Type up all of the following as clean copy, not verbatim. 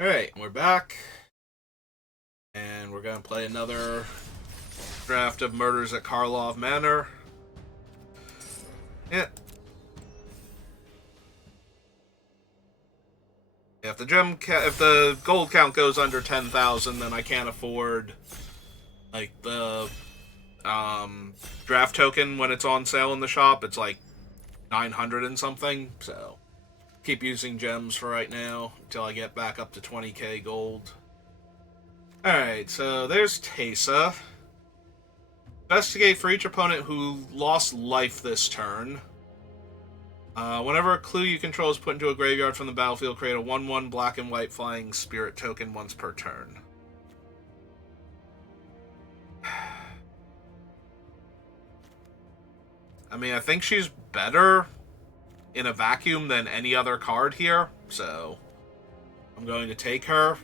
Alright, we're back. And we're going to play another draft of Murders at Karlov Manor. Yeah. If the gold count goes under 10,000, then I can't afford like the draft token when it's on sale in the shop. It's like 900 and something. So keep using gems for right now until I get back up to 20k gold. Alright, so there's Tesa. Investigate for each opponent who lost life this turn. Whenever a clue you control is put into a graveyard from the battlefield, create a 1/1 black and white flying spirit token once per turn. I mean, I think she's better in a vacuum than any other card here, so I'm going to take her.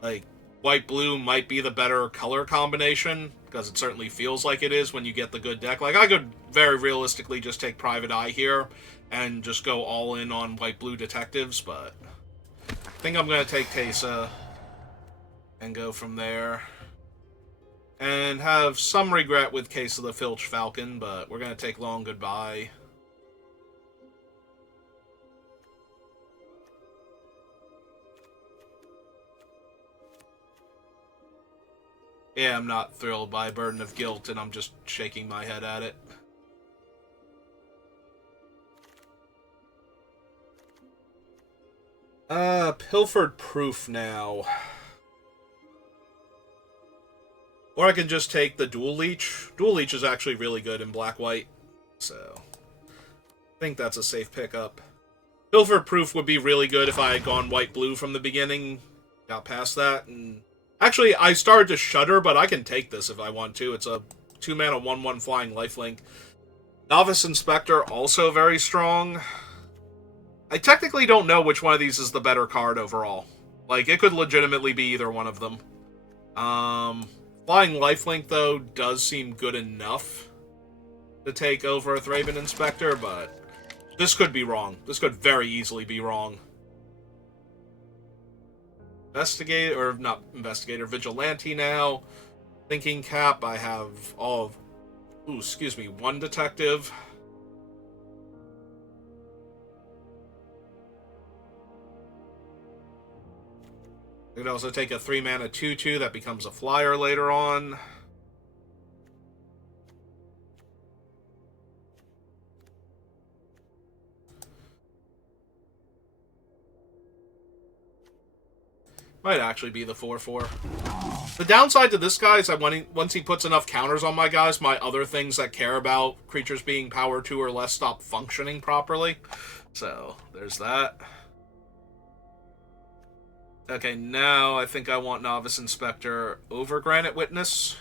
Like, white-blue might be the better color combination, because it certainly feels like it is when you get the good deck. Like, I could very realistically just take Private Eye here and just go all in on white-blue detectives, but I think I'm going to take Tesa and go from there. And have some regret with Case of the Filch Falcon, but we're going to take Long Goodbye. Yeah, I'm not thrilled by Burden of Guilt, and I'm just shaking my head at it. Pilfered Proof now. Or I can just take the Dual Leech. Dual Leech is actually really good in black-white, so I think that's a safe pickup. Pilfered Proof would be really good if I had gone white-blue from the beginning, got past that, and actually, I started to shudder, but I can take this if I want to. It's a 2-mana 1/1 flying lifelink. Novice Inspector, also very strong. I technically don't know which one of these is the better card overall. Like, it could legitimately be either one of them. Flying lifelink, though, does seem good enough to take over a Thraben Inspector, but this could be wrong. This could very easily be wrong. Vigilante now. Thinking Cap, I have all of, one detective. I could also take a 3-mana 2/2 that becomes a flyer later on. Might actually be the 4/4. The downside to this guy is that once he puts enough counters on my guys, my other things that care about creatures being power 2 or less stop functioning properly. So, there's that. Okay, now I think I want Novice Inspector over Granite Witness.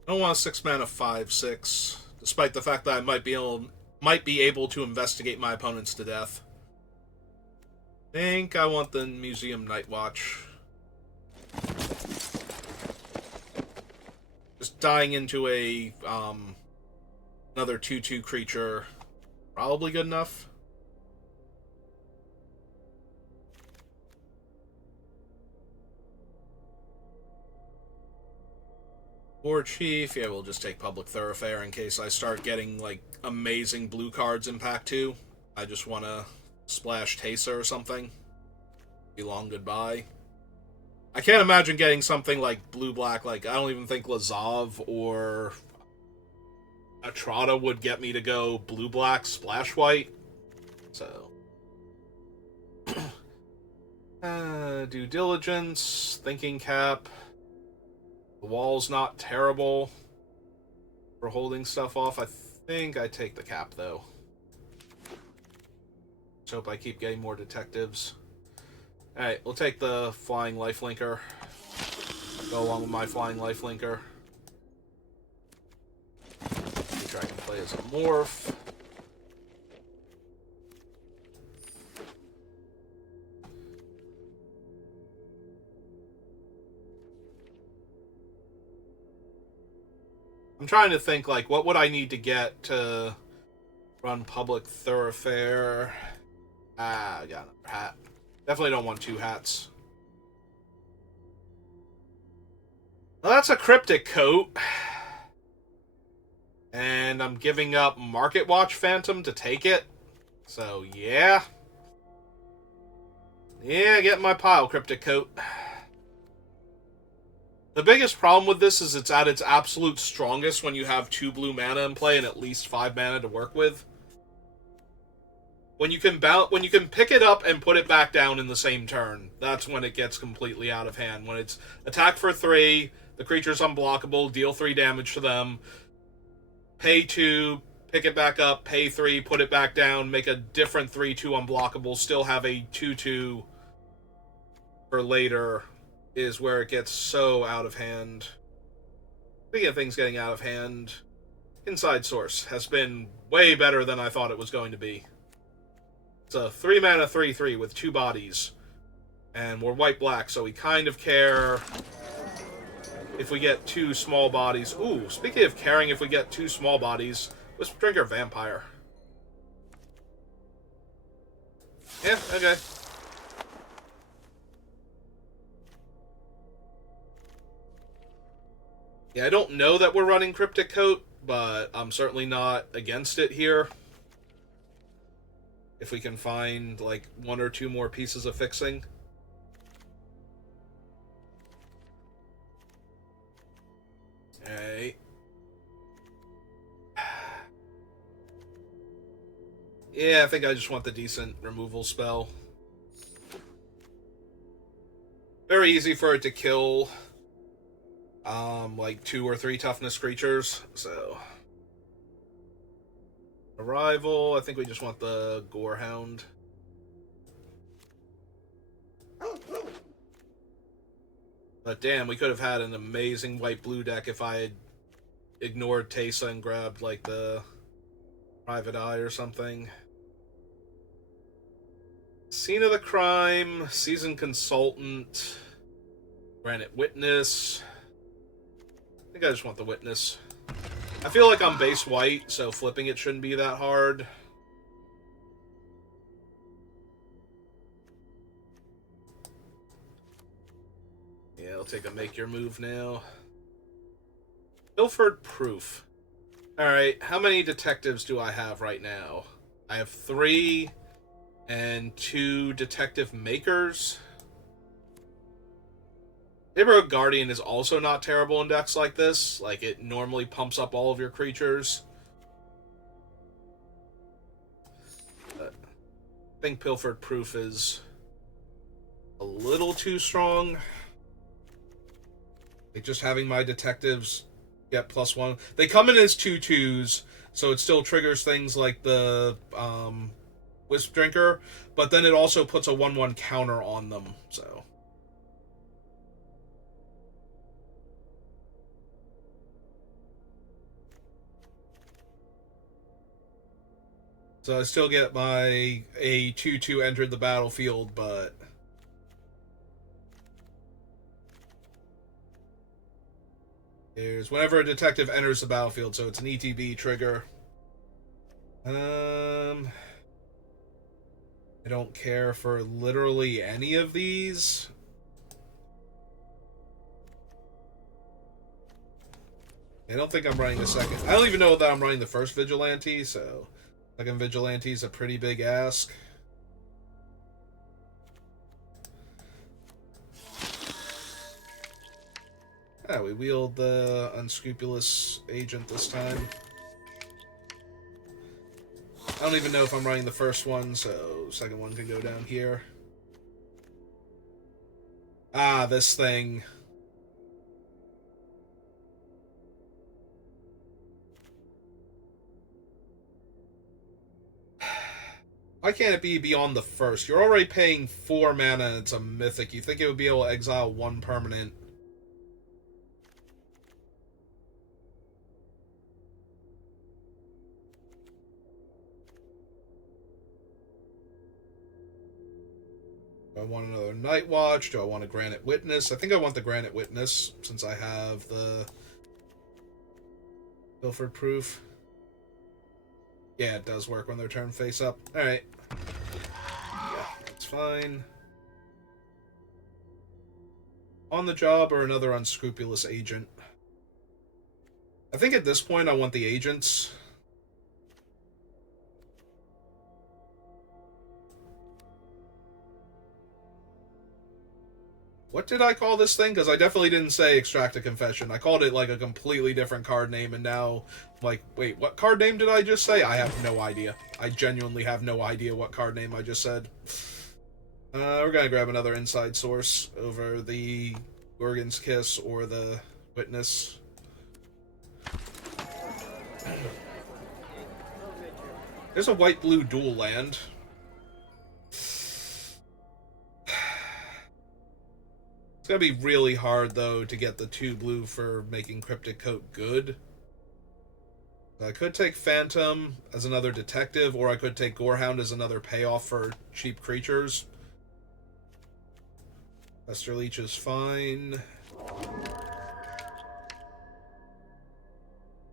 I don't want a 6-mana 5/6, despite the fact that I might be able to investigate my opponents to death. I think I want the Museum Night Watch. Just dying into a another 2/2 creature, probably good enough. War Chief, yeah, we'll just take Public Thoroughfare in case I start getting, like, amazing blue cards in Pack 2. I just want to splash Tesa or something. Be Long Goodbye. I can't imagine getting something like blue-black, like, I don't even think Lazav or Atrata would get me to go blue-black, splash-white. So. Due Diligence, Thinking Cap. The wall's not terrible for holding stuff off. I think I take the cap, though. Let's hope I keep getting more detectives. Alright, we'll take the Flying Lifelinker. Go along with my Flying Lifelinker. Creature I can play as a morph. trying to think, like, what would I need to get to run Public Thoroughfare? Ah, I got another hat. Definitely don't want 2 hats. Well, that's a Cryptic Coat. And I'm giving up Market Watch Phantom to take it. So, yeah. Yeah, get my pile, Cryptic Coat. The biggest problem with this is it's at its absolute strongest when you have 2 blue mana in play and at least 5 mana to work with. When you can pick it up and put it back down in the same turn, that's when it gets completely out of hand. When it's attack for 3, the creature's unblockable, deal 3 damage to them, pay 2, pick it back up, pay 3, put it back down, make a different 3/2 unblockable, still have a 2/2 for later, is where it gets so out of hand. Speaking of things getting out of hand, Inside Source has been way better than I thought it was going to be. It's a 3 mana 3/3 with 2 bodies. And we're white-black, so we kind of care if we get 2 small bodies. Ooh, speaking of caring if we get 2 small bodies, Wisp Drinker Vampire. Yeah, okay. Yeah, I don't know that we're running Cryptic Coat, but I'm certainly not against it here. If we can find, like, 1 or 2 more pieces of fixing. Okay. Yeah, I think I just want the decent removal spell. Very easy for it to kill, like 2 or 3 toughness creatures, so... Arrival, I think we just want the Gorehound. But damn, we could have had an amazing white-blue deck if I had ignored Teysa and grabbed, like, the Private Eye or something. Scene of the Crime, Seasoned Consultant, Granite Witness. I think I just want the Witness. I feel like I'm base white, so flipping it shouldn't be that hard. Yeah, I'll take a make your move now. Pilfered Proof. Alright, how many detectives do I have right now? I have 3 and 2 detective makers. Neighborhood Guardian is also not terrible in decks like this. Like, it normally pumps up all of your creatures. But I think Pilfered Proof is a little too strong. Like, just having my detectives get +1. They come in as 2/2s, so it still triggers things like the Wisp Drinker, but then it also puts a 1/1 counter on them, so... So I still get my a 2/2 entered the battlefield, but there's whenever a detective enters the battlefield, so it's an ETB trigger. I don't care for literally any of these. I don't think I'm running the second. I don't even know that I'm running the first Vigilante, so... Second Vigilante is a pretty big ask. Yeah, we wield the Unscrupulous Agent this time. I don't even know if I'm running the first one, so second one can go down here. Ah, this thing. Why can't it be beyond the first? You're already paying 4 mana and it's a mythic. You think it would be able to exile 1 permanent. Do I want another Night Watch? Do I want a Granite Witness? I think I want the Granite Witness, since I have the Pilfered proof. Yeah, it does work when they're turned face up. Alright. Yeah, that's fine. On the job or another unscrupulous agent? I think at this point I want the agents. What did I call this thing? Because I definitely didn't say extract a confession. I called it like a completely different card name, and now, like, wait, what card name did I just say? I have no idea. I genuinely have no idea what card name I just said. We're gonna grab another inside source over the Gorgon's Kiss or the Witness. There's a white-blue dual land. It's gonna be really hard, though, to get the 2 blue for making Cryptic Coat good. I could take Phantom as another detective, or I could take Gorehound as another payoff for cheap creatures. Fester Leech is fine.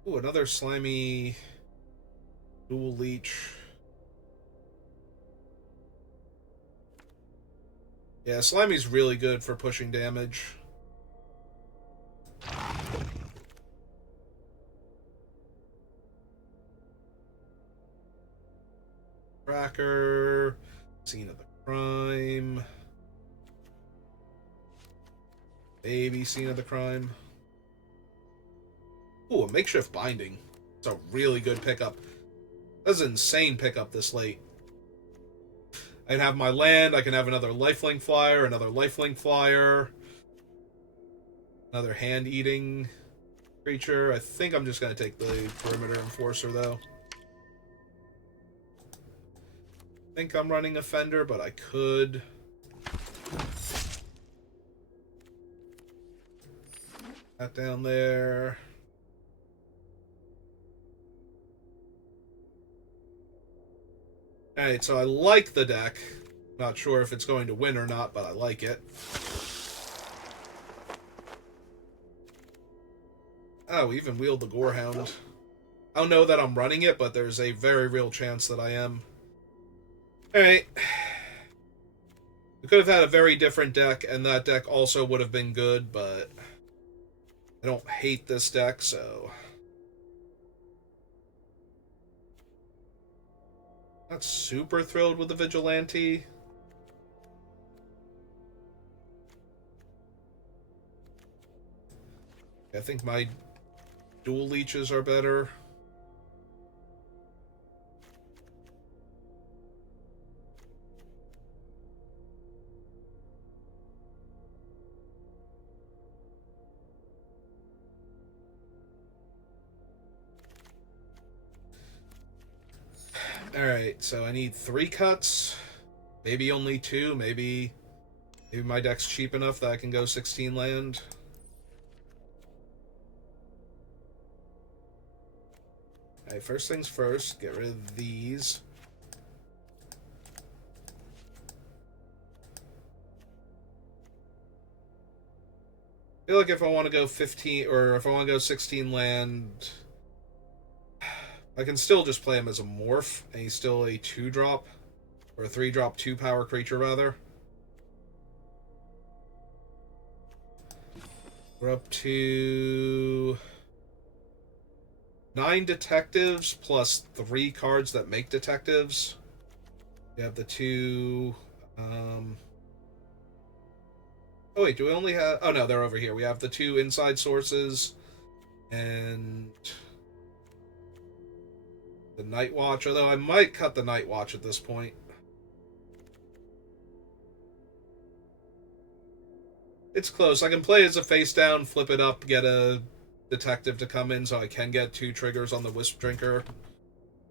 Ooh, another slimy dual leech. Yeah, Slimy's really good for pushing damage. Tracker. Scene of the crime. Maybe scene of the crime. Ooh, a makeshift binding. It's a really good pickup. That's an insane pickup this late. I can have my land, I can have another lifelink flyer, another lifelink flyer, another hand-eating creature. I think I'm just going to take the Perimeter Enforcer, though. I think I'm running Offender, but I could. That down there. Alright, so I like the deck. Not sure if it's going to win or not, but I like it. Oh, we even wheeled the Gorehound. I don't know that I'm running it, but there's a very real chance that I am. Alright. We could have had a very different deck, and that deck also would have been good, but I don't hate this deck, so... Not super thrilled with the Vigilante. I think my dual leeches are better. Alright, so I need 3 cuts. Maybe only 2. Maybe my deck's cheap enough that I can go 16 land. Alright, first things first, get rid of these. I feel like if I want to go 15, or if I want to go 16 land, I can still just play him as a morph, and he's still a 2-drop, or a 3-drop 2-power creature, rather. We're up to 9 detectives plus 3 cards that make detectives. You have the 2... Oh wait, do we only have... Oh no, they're over here. We have the 2 inside sources and the Night Watch, although I might cut the Night Watch at this point. It's close. I can play as a face down, flip it up, get a detective to come in so I can get 2 triggers on the Wisp Drinker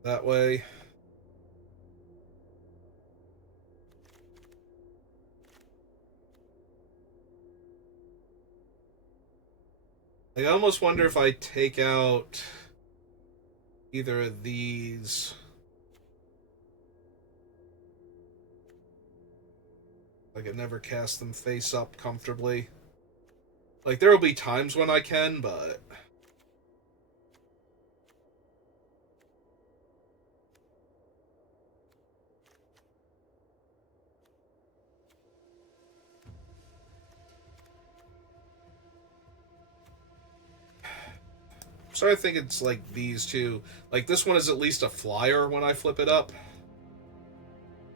that way. I almost wonder if I take out either of these. I can never cast them face up comfortably. Like, there will be times when I can, but... So I think it's like these two. Like this one is at least a flyer when I flip it up.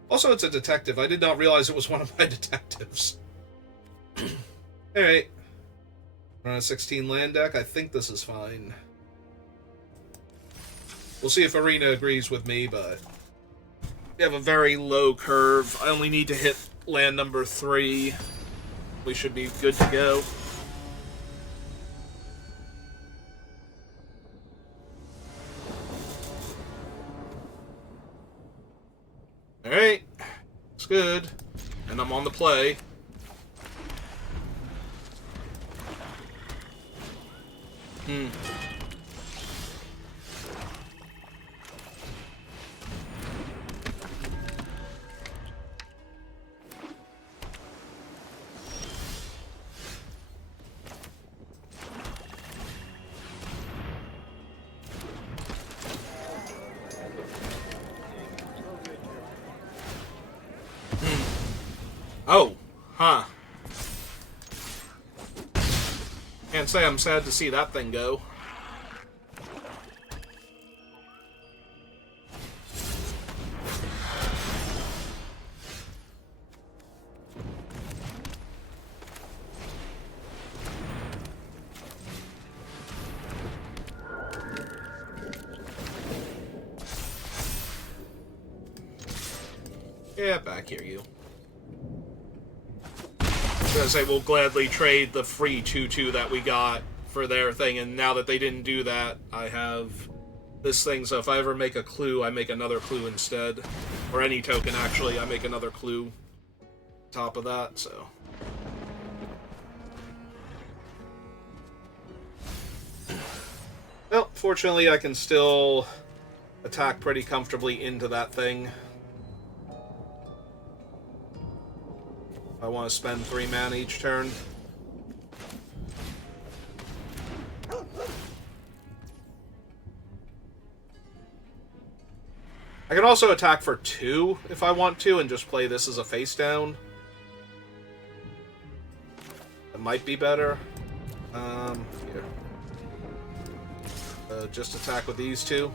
Also, it's a detective. I did not realize it was one of my detectives. Alright. We're on a 16 land deck. I think this is fine. We'll see if Arena agrees with me, but we have a very low curve. I only need to hit land number 3. We should be good to go. Alright. It's good. And I'm on the play. Oh, huh. Can't say I'm sad to see that thing go. Yeah, back here, you. I was gonna say, we'll gladly trade the free 2/2 that we got for their thing, and now that they didn't do that, I have this thing, so if I ever make a clue, I make another clue instead. Or any token, actually, I make another clue on top of that, so. Well, fortunately, I can still attack pretty comfortably into that thing. I want to spend 3 mana each turn. I can also attack for 2 if I want to, and just play this as a face down. It might be better. Here. Just attack with these 2.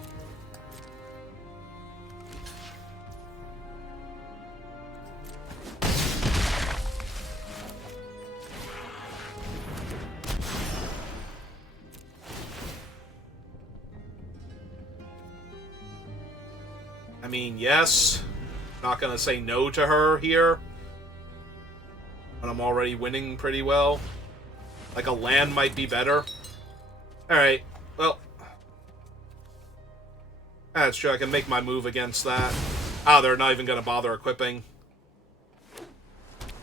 I mean, yes. Not gonna say no to her here. But I'm already winning pretty well. Like, a land might be better. Alright, well. That's true, I can make my move against that. Ah, they're not even gonna bother equipping.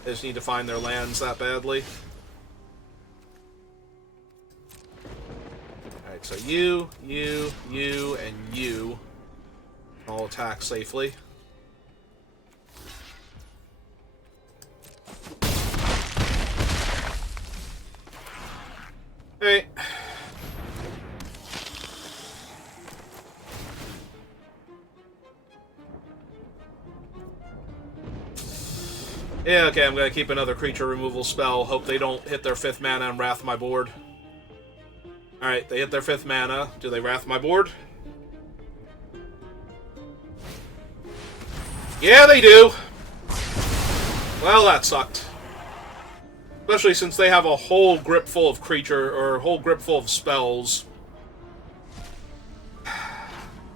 They just need to find their lands that badly. Alright, so you, and you. All attack safely. Alright. Yeah, okay, I'm gonna keep another creature removal spell. Hope they don't hit their 5th mana and wrath my board. Alright, they hit their 5th mana. Do they wrath my board? Yeah, they do! Well, that sucked. Especially since they have a whole grip full of creature, or a whole grip full of spells.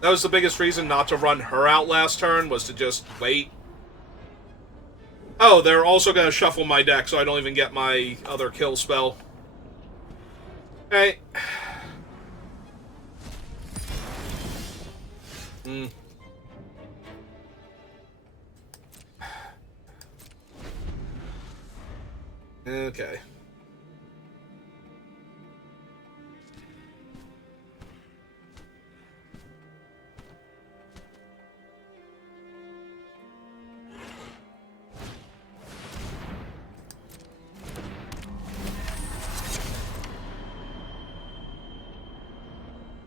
That was the biggest reason not to run her out last turn, was to just wait. Oh, they're also going to shuffle my deck, so I don't even get my other kill spell. Alright. Okay.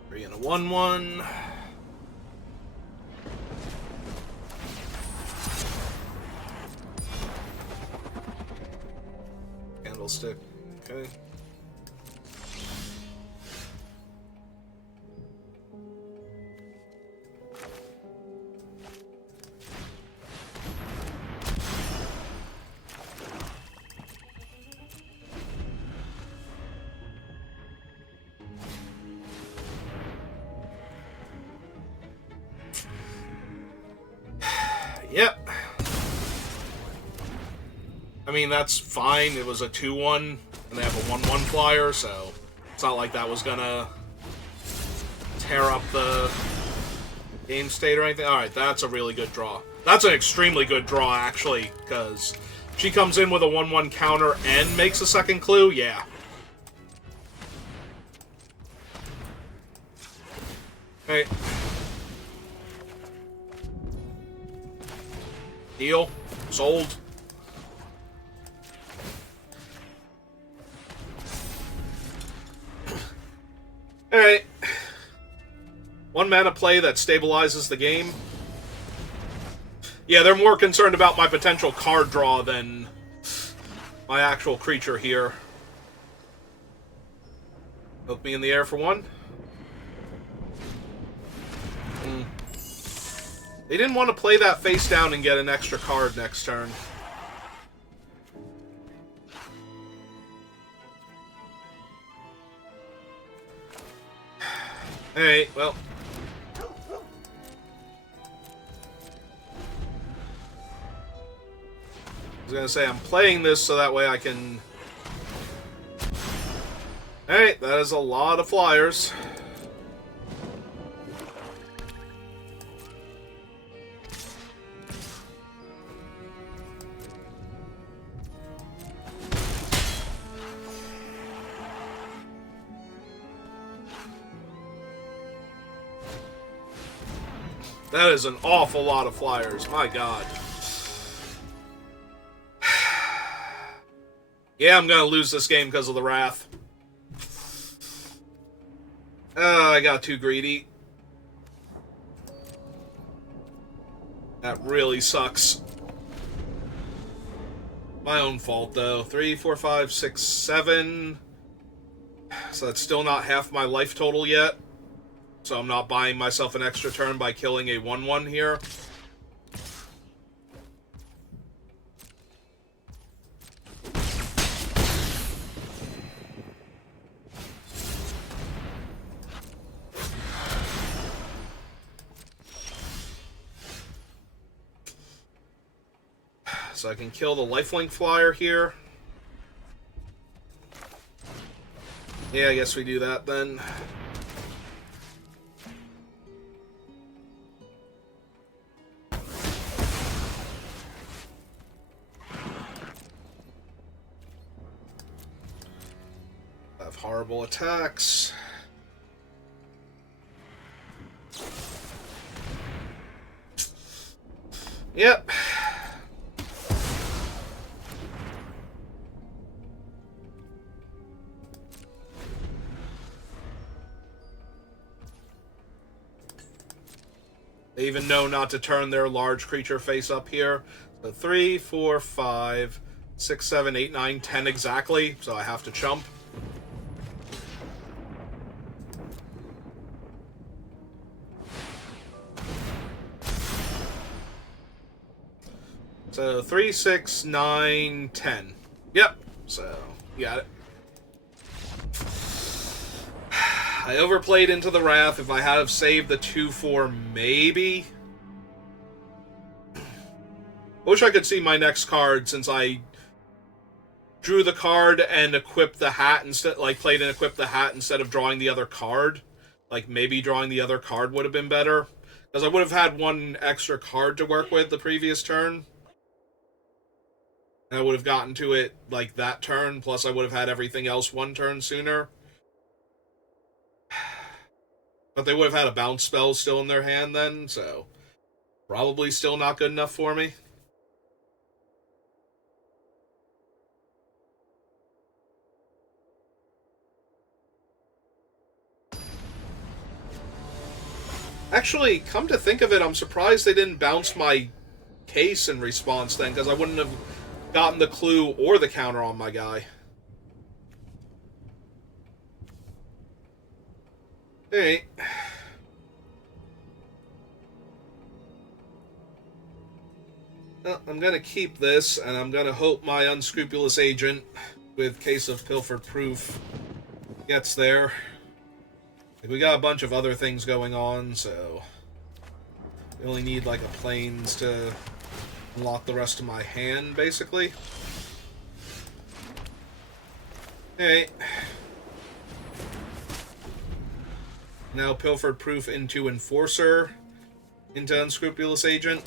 Three and a 1/1. Candlestick. Okay. Yep. I mean, that's fine. It was a 2-1, and they have a 1-1 flyer, so it's not like that was gonna tear up the game state or anything. Alright, that's a really good draw. That's an extremely good draw, actually, because she comes in with a 1-1 counter and makes a second clue. Yeah. Hey. Deal. Sold. Alright. 1 mana play that stabilizes the game. Yeah, they're more concerned about my potential card draw than my actual creature here. Hook me in the air for 1. They didn't want to play that face down and get an extra card next turn. Alright, well. I was gonna say, I'm playing this so that way I can... Alright, that is a lot of flyers. That is an awful lot of flyers. My god. Yeah, I'm gonna lose this game because of the Wrath. I got too greedy. That really sucks. My own fault, though. 3, 4, 5, 6, 7. So that's still not half my life total yet. So I'm not buying myself an extra turn by killing a 1-1 here. So I can kill the lifelink flyer here. Yeah, I guess we do that then. Have horrible attacks. Yep. They even know not to turn their large creature face up here. So 3, 4, 5, 6, 7, 8, 9, 10 exactly. So I have to chump. So 3, 6, 9, 10. Yep. So you got it. I overplayed into the Wrath. If I had have saved the 2-4, maybe. I wish I could see my next card since I drew the card and equipped the hat instead, like played and equipped the hat instead of drawing the other card. Like maybe drawing the other card would have been better. Because I would have had 1 extra card to work with the previous turn. And I would have gotten to it like that turn, plus I would have had everything else 1 turn sooner. But they would have had a bounce spell still in their hand then, so probably still not good enough for me. Actually, come to think of it, I'm surprised they didn't bounce my case in response then, because I wouldn't have gotten the clue or the counter on my guy. Alright. Well, I'm gonna keep this, and I'm gonna hope my unscrupulous agent, with Case of Pilfered Proof, gets there. Like, we got a bunch of other things going on, so we only need like a plains to Unlock the rest of my hand, basically. Alright. Now Pilfered Proof into Enforcer. Into Unscrupulous Agent.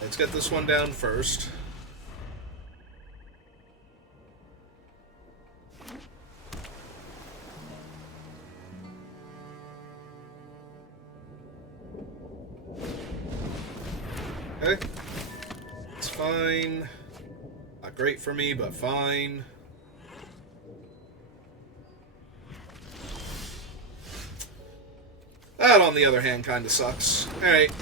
Let's get this one down first. Okay. It's fine. Not great for me, but fine. That, on the other hand, kind of sucks. Alright.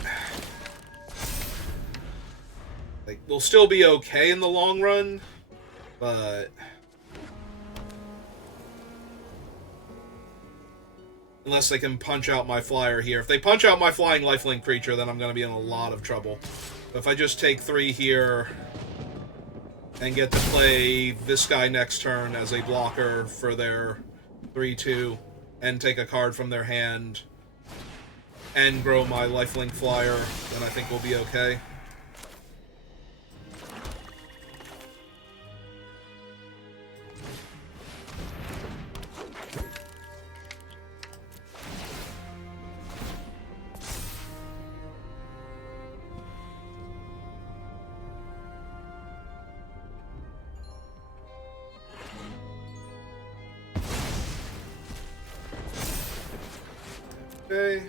Like, we'll still be okay in the long run, but... Unless they can punch out my flyer here. If they punch out my flying lifelink creature, then I'm going to be in a lot of trouble. But if I just take 3 here and get to play this guy next turn as a blocker for their 3/2 and take a card from their hand and grow my lifelink flyer, then I think we'll be okay. Okay.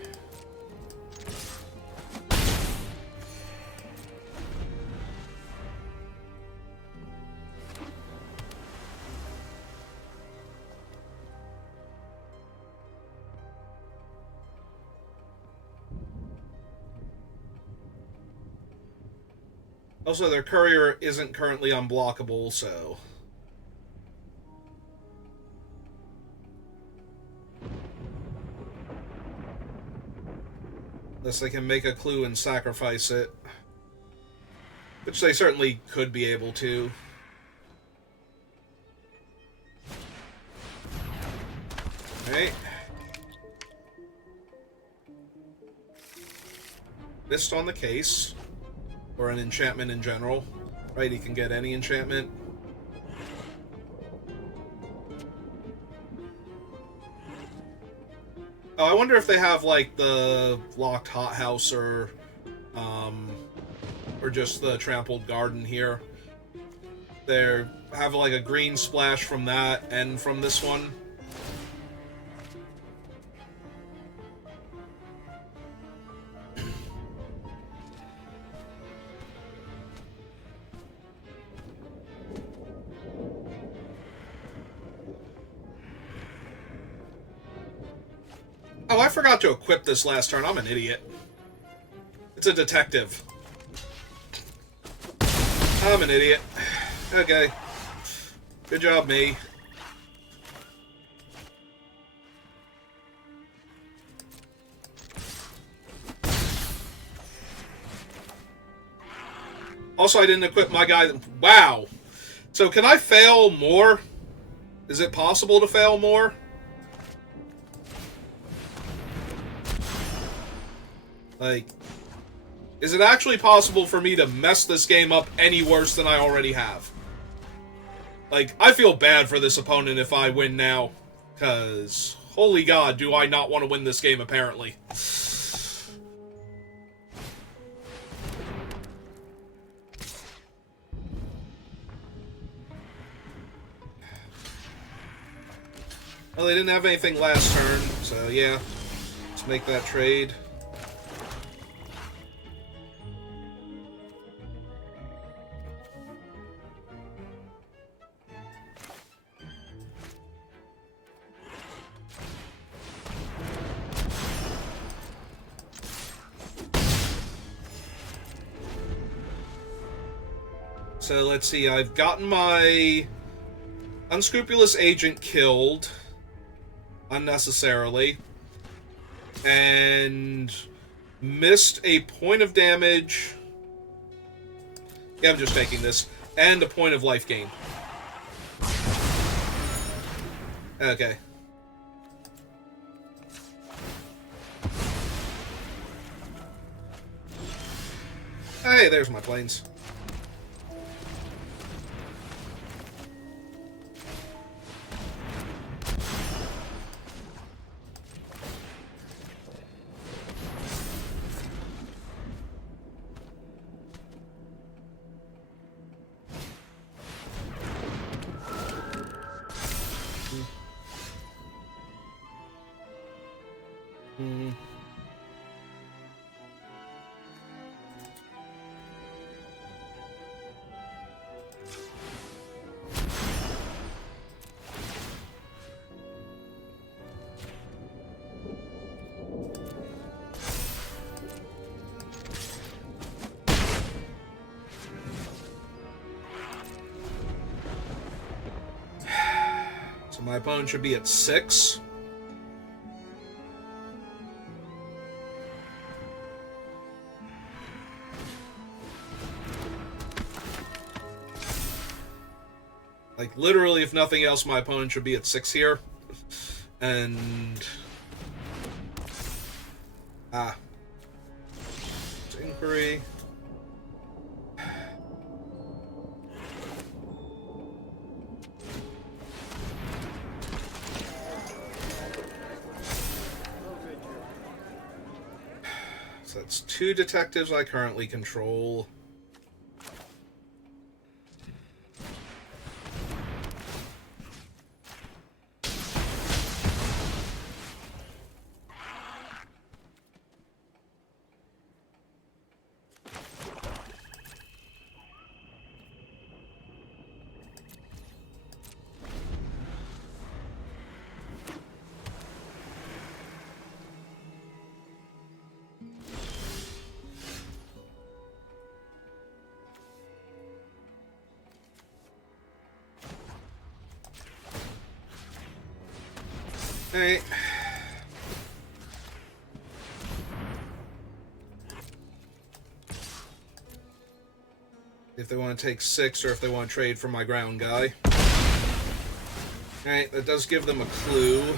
Also, their courier isn't currently unblockable, so... Unless they can make a clue and sacrifice it. Which they certainly could be able to. Alright. Missed on the case. Or an enchantment in general. Right, he can get any enchantment. Oh, I wonder if they have, like, the locked hothouse or just the trampled garden here. They have, like, a green splash from that and from this one. Oh, I forgot to equip this last turn. I'm an idiot. It's a detective. I'm an idiot. Okay. Good job, me. Also, I didn't equip my guy. Wow. So, can I fail more? Is it possible to fail more? Like, is it actually possible for me to mess this game up any worse than I already have? Like, I feel bad for this opponent if I win now. Because, holy God, do I not want to win this game, apparently. Well, they didn't have anything last turn, so yeah. Let's make that trade. So let's see, I've gotten my Unscrupulous Agent killed unnecessarily and missed a point of damage. Yeah, I'm just taking this. And a point of life gain. Okay. Hey, there's my planes. So my opponent should be at 6. Like, literally, if nothing else, my opponent should be at 6 here. And... It's inquiry. So that's 2 detectives I currently control. Hey. If they want to take 6 or if they want to trade for my ground guy. Alright, that does give them a clue.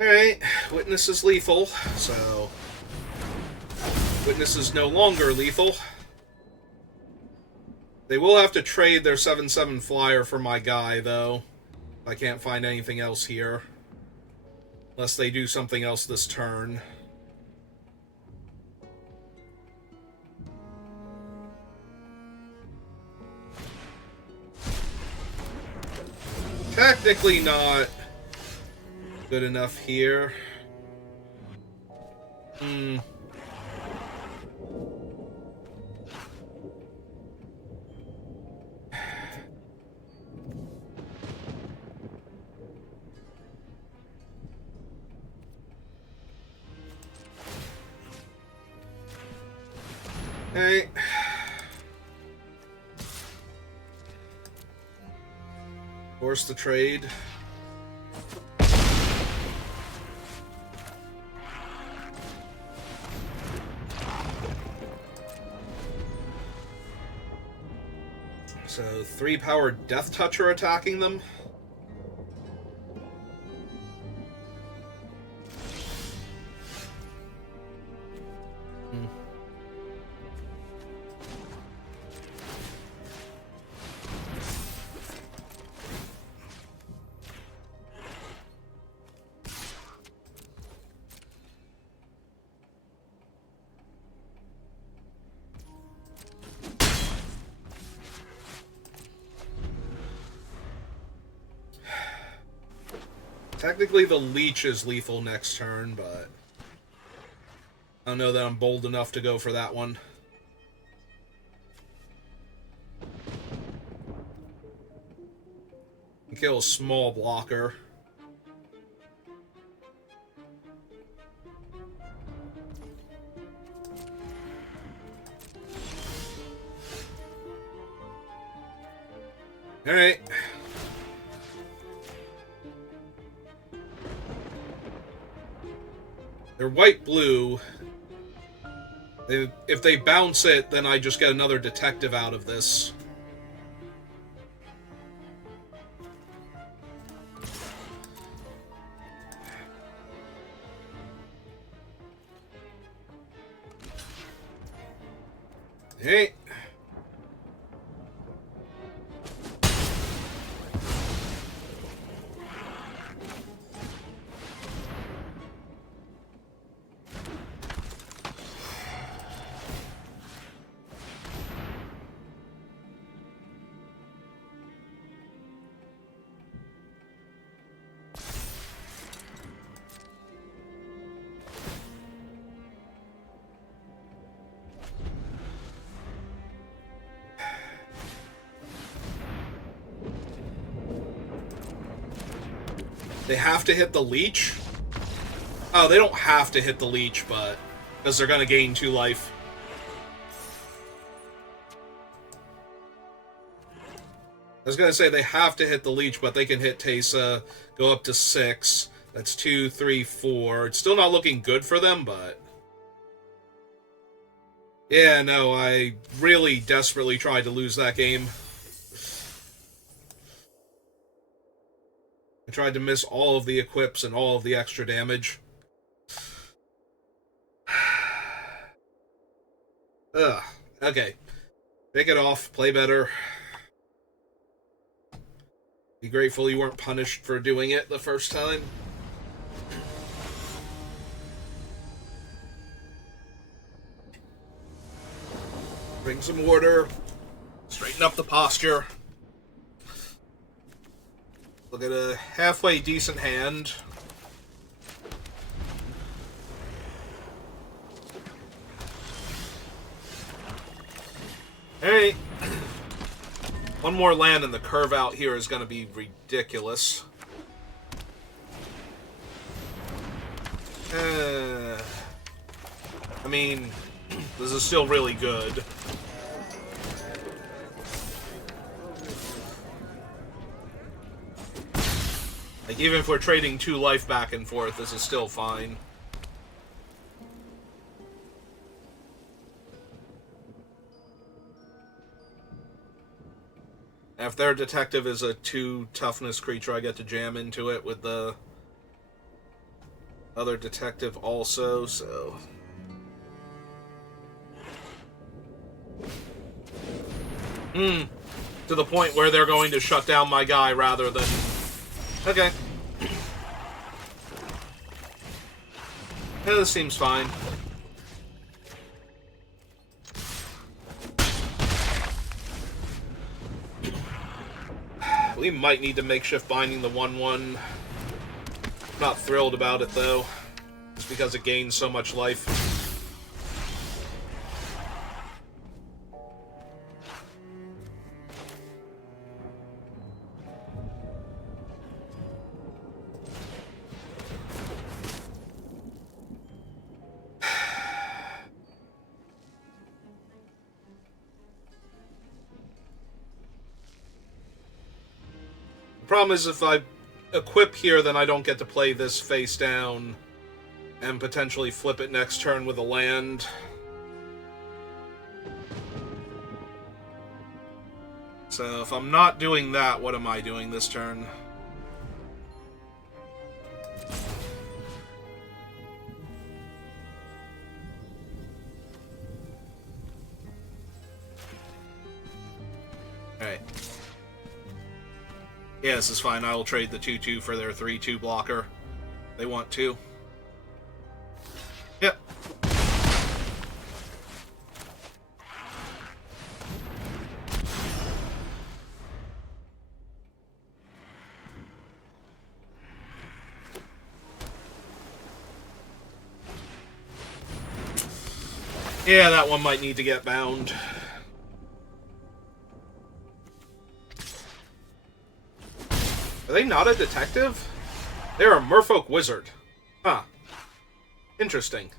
Alright, witness is lethal, so... Witness is no longer lethal. They will have to trade their 7/7 flyer for my guy, though. I can't find anything else here. Unless they do something else this turn. Technically not good enough here. Hey. Force the trade. So 3-power Death Toucher attacking them. Technically, the Leech is lethal next turn, but I don't know that I'm bold enough to go for that one. Kill a small blocker. Alright. They're white-blue. If they bounce it, then I just get another detective out of this. Hey. They have to hit the leech? Oh, they don't have to hit the leech, but... because they're gonna gain 2 life. I was gonna say they have to hit the leech, but they can hit Teysa, go up to 6. That's 2, 3, 4. It's still not looking good for them, but... yeah, no, I really desperately tried to lose that game. I tried to miss all of the equips and all of the extra damage. Ugh. Okay. Take it off. Play better. Be grateful you weren't punished for doing it the first time. Bring some order. Straighten up the posture. Look at a halfway decent hand. Hey! One more land and the curve out here is going to be ridiculous. I mean, this is still really good. Like, even if we're trading 2 life back and forth, this is still fine. If their detective is a 2 toughness creature, I get to jam into it with the other detective also, so... to the point where they're going to shut down my guy rather than... okay. Yeah, this seems fine. We might need to makeshift binding the 1/1. Not thrilled about it, though. Just because it gains so much life. Problem is, if I equip here, then I don't get to play this face down and potentially flip it next turn with a land. So if I'm not doing that, what am I doing this turn? Alright. Yeah, this is fine. I will trade the 2/2 for their 3/2 blocker. They want to. Yep. Yeah, that one might need to get bound. Are they not a detective? They're a merfolk wizard. Huh. Interesting.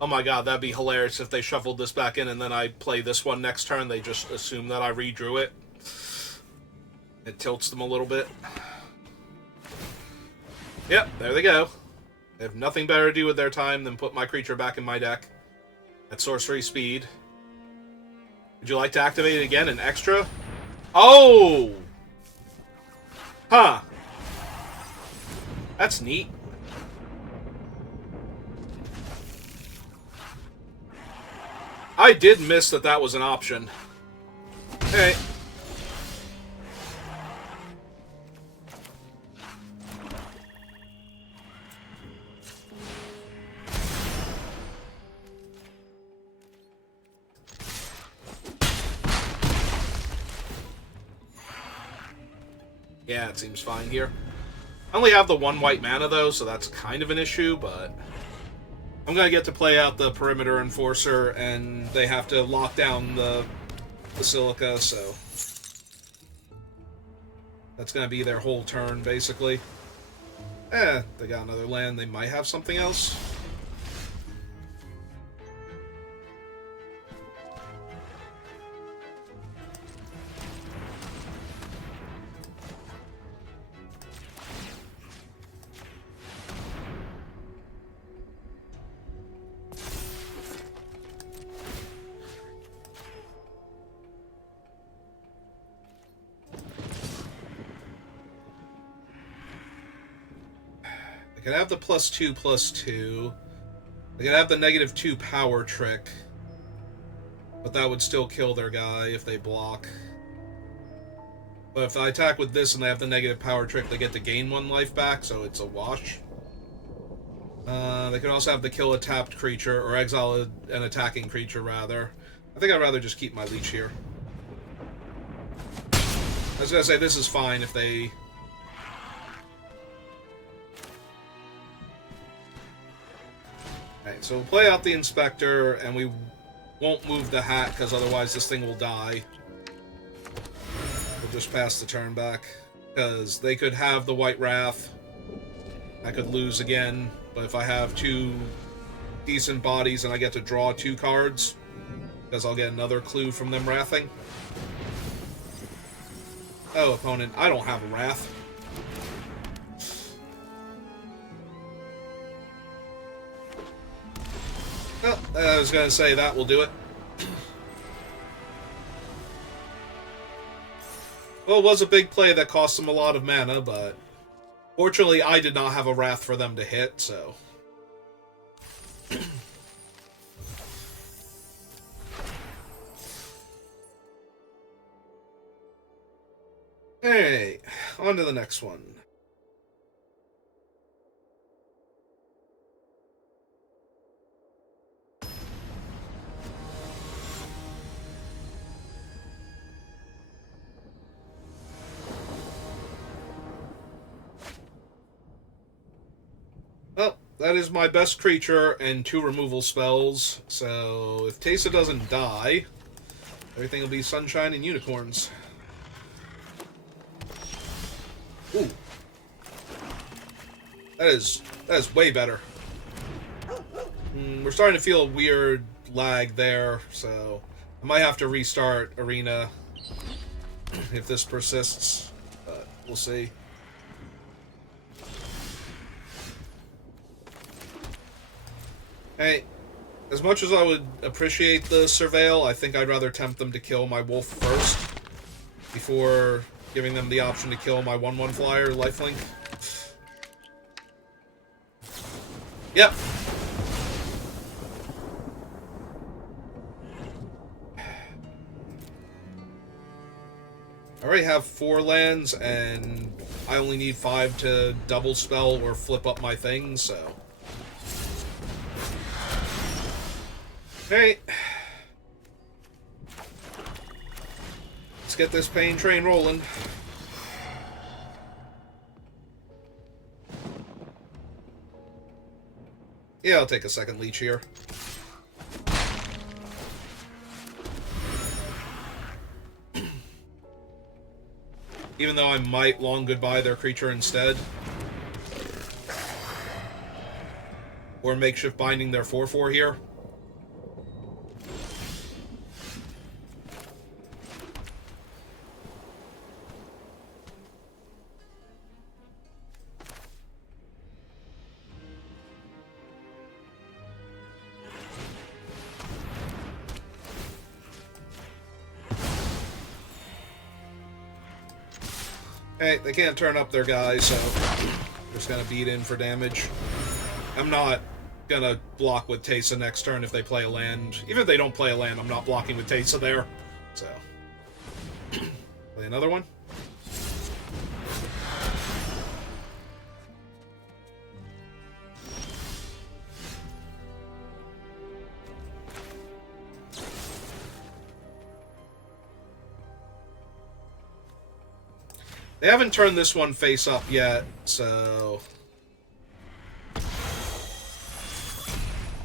Oh my god, that'd be hilarious if they shuffled this back in and then I play this one next turn. They just assume that I redrew it. It tilts them a little bit. Yep, there they go. They have nothing better to do with their time than put my creature back in my deck at sorcery speed. Would you like to activate it again? An extra? Oh! Huh. That's neat. I did miss that that was an option. Hey. Yeah, it seems fine here. I only have the 1 white mana, though, so that's kind of an issue, but I'm going to get to play out the Perimeter Enforcer, and they have to lock down the Basilica, so that's going to be their whole turn, basically. They got another land. They might have something else. I could have the +2/+2. I could have the -2 power trick. But that would still kill their guy if they block. But if I attack with this and they have the negative power trick, they get to gain 1 life back, so it's a wash. They could also have the kill a tapped creature, or exile an attacking creature, rather. I think I'd rather just keep my leech here. I was going to say, this is fine if they... Okay, so we'll play out the Inspector, and we won't move the hat, because otherwise this thing will die. We'll just pass the turn back, because they could have the White Wrath. I could lose again, but if I have 2 decent bodies and I get to draw 2 cards, because I'll get another clue from them wrathing. Oh, opponent, I don't have a Wrath. Well, I was going to say that will do it. Well, it was a big play that cost them a lot of mana, but fortunately I did not have a Wrath for them to hit, so... Hey, on to the next one. Well, that is my best creature and 2 removal spells, so if Teysa doesn't die, everything will be sunshine and unicorns. Ooh. That is way better. We're starting to feel a weird lag there, so I might have to restart Arena if this persists, but we'll see. Hey, as much as I would appreciate the Surveil, I think I'd rather tempt them to kill my wolf first before giving them the option to kill my 1/1 flyer, lifelink. Yep. I already have 4 lands, and I only need 5 to double spell or flip up my things, so... Hey. Let's get this pain train rolling. Yeah, I'll take a second leech here. Even though I might long goodbye their creature instead. Or makeshift binding their 4/4 here. Hey, they can't turn up their guys, so just gonna beat in for damage. I'm not gonna block with Teysa next turn if they play a land. Even if they don't play a land, I'm not blocking with Teysa there. So, play another one. They haven't turned this one face up yet, so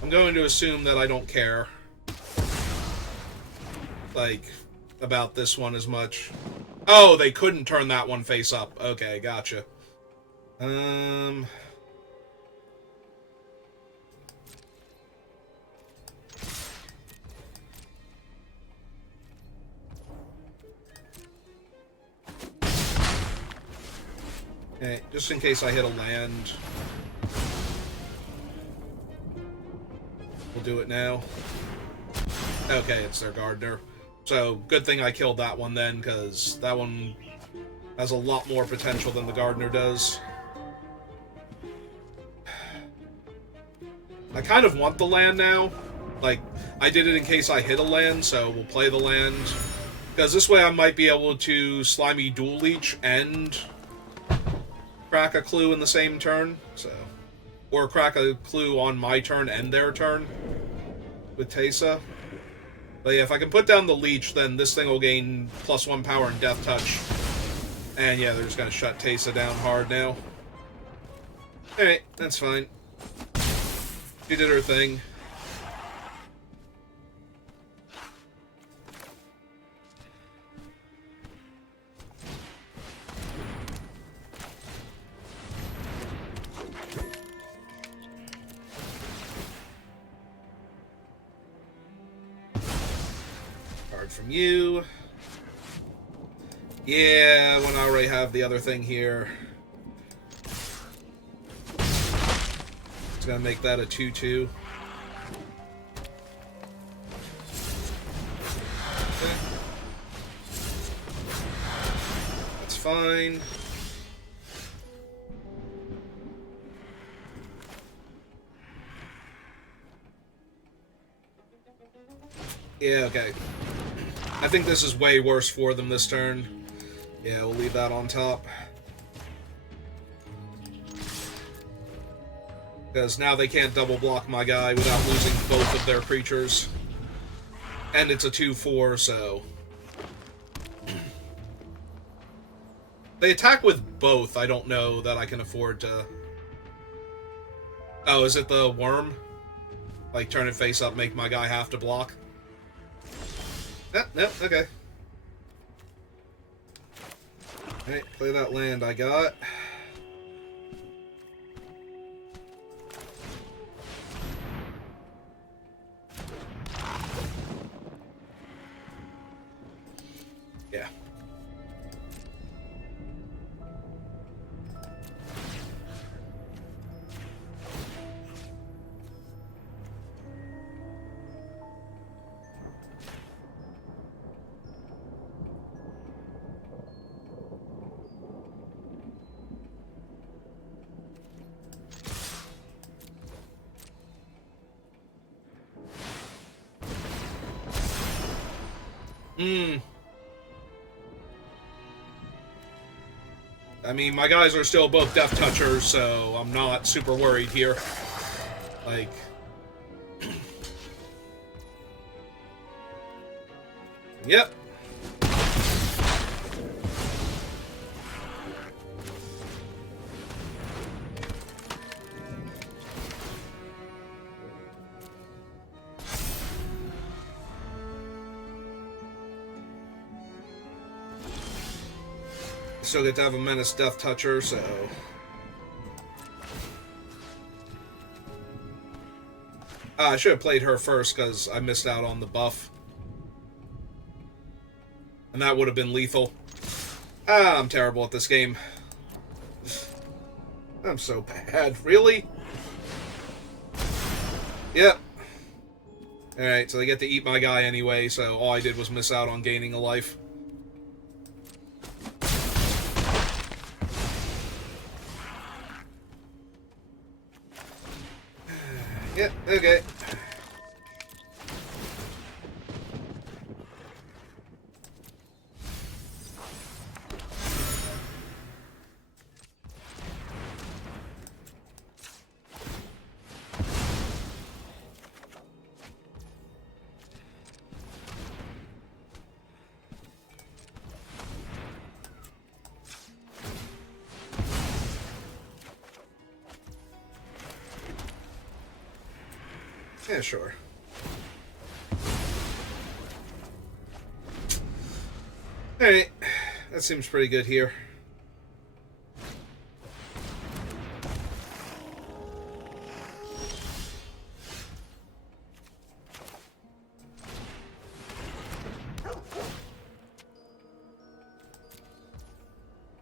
I'm going to assume that I don't care, like, about this one as much. Oh, they couldn't turn that one face up. Okay, gotcha. Okay, just in case I hit a land. We'll do it now. Okay, it's their Gardener. So, good thing I killed that one then, because that one has a lot more potential than the Gardener does. I kind of want the land now. Like, I did it in case I hit a land, so we'll play the land. Because this way I might be able to Slimy Dual Leech and crack a clue in the same turn, so, or crack a clue on my turn and their turn with Teysa. But yeah, if I can put down the leech, then this thing will gain +1 power and Death Touch. And yeah, they're just gonna shut Teysa down hard now. Alright, that's fine. She did her thing. From you. Yeah, when I already have the other thing here. It's gonna make that a 2/2. Okay. That's fine. Yeah, okay. I think this is way worse for them this turn. Yeah, we'll leave that on top. Because now they can't double block my guy without losing both of their creatures. And it's a 2/4, so... They attack with both. I don't know that I can afford to... Oh, is it the worm? Like, turn it face up, make my guy have to block? No, okay. Alright, play that land I got. Yeah. I mean, my guys are still both Death Touchers, so I'm not super worried here. Like... Yep. Still get to have a Menace Death Toucher, so... I should have played her first, because I missed out on the buff. And that would have been lethal. I'm terrible at this game. I'm so bad. Really? Yep. Alright, so they get to eat my guy anyway, so all I did was miss out on gaining a life. Yeah, okay. Yeah, sure. Alright, that seems pretty good here.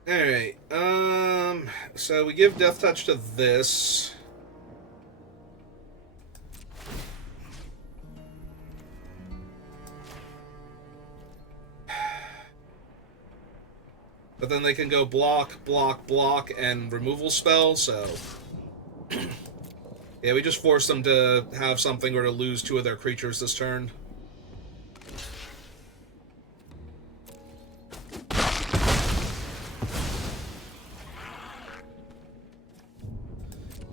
Alright, so we give Death Touch to this. But then they can go block, block, block, and removal spell, so... yeah, we just force them to have something or to lose 2 of their creatures this turn.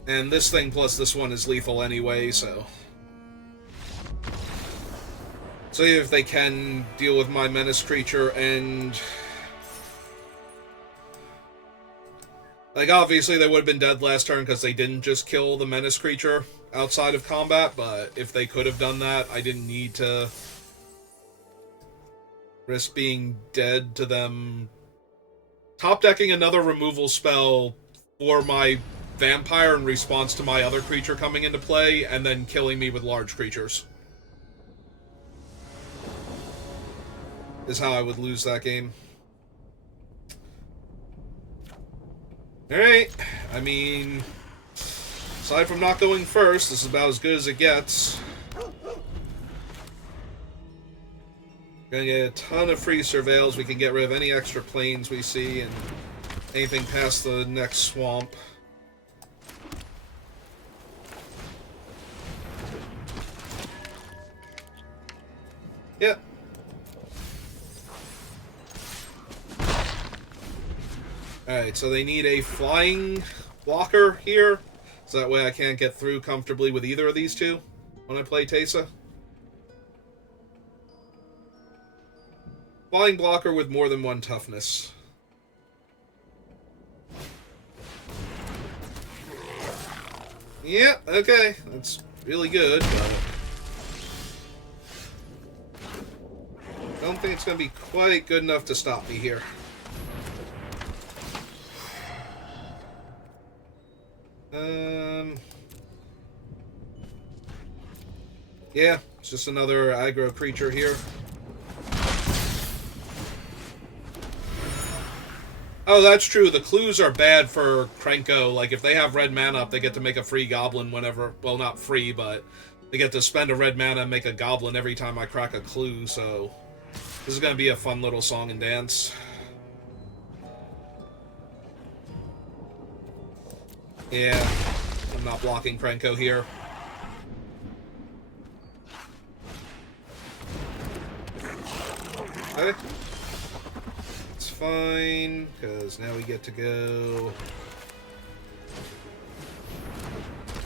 And this thing plus this one is lethal anyway, so... so if they can deal with my menace creature and... like, obviously they would have been dead last turn because they didn't just kill the menace creature outside of combat, but if they could have done that, I didn't need to risk being dead to them top-decking another removal spell for my vampire in response to my other creature coming into play, and then killing me with large creatures. Is how I would lose that game. Alright, I mean, aside from not going first, this is about as good as it gets. We're gonna get a ton of free surveils. We can get rid of any extra planes we see, and anything past the next swamp. Yep. Alright, so they need a flying blocker here, so that way I can't get through comfortably with either of these two when I play Teysa. Flying blocker with more than 1 toughness. Yeah, okay, that's really good, but... I don't think it's going to be quite good enough to stop me here. Yeah, it's just another aggro creature here. Oh, that's true. The clues are bad for Krenko. Like, if they have red mana up, they get to make a free goblin whenever... well, not free, but they get to spend a red mana and make a goblin every time I crack a clue, so... this is going to be a fun little song and dance. Yeah, I'm not blocking Krenko here. Okay. It's fine, because now we get to go...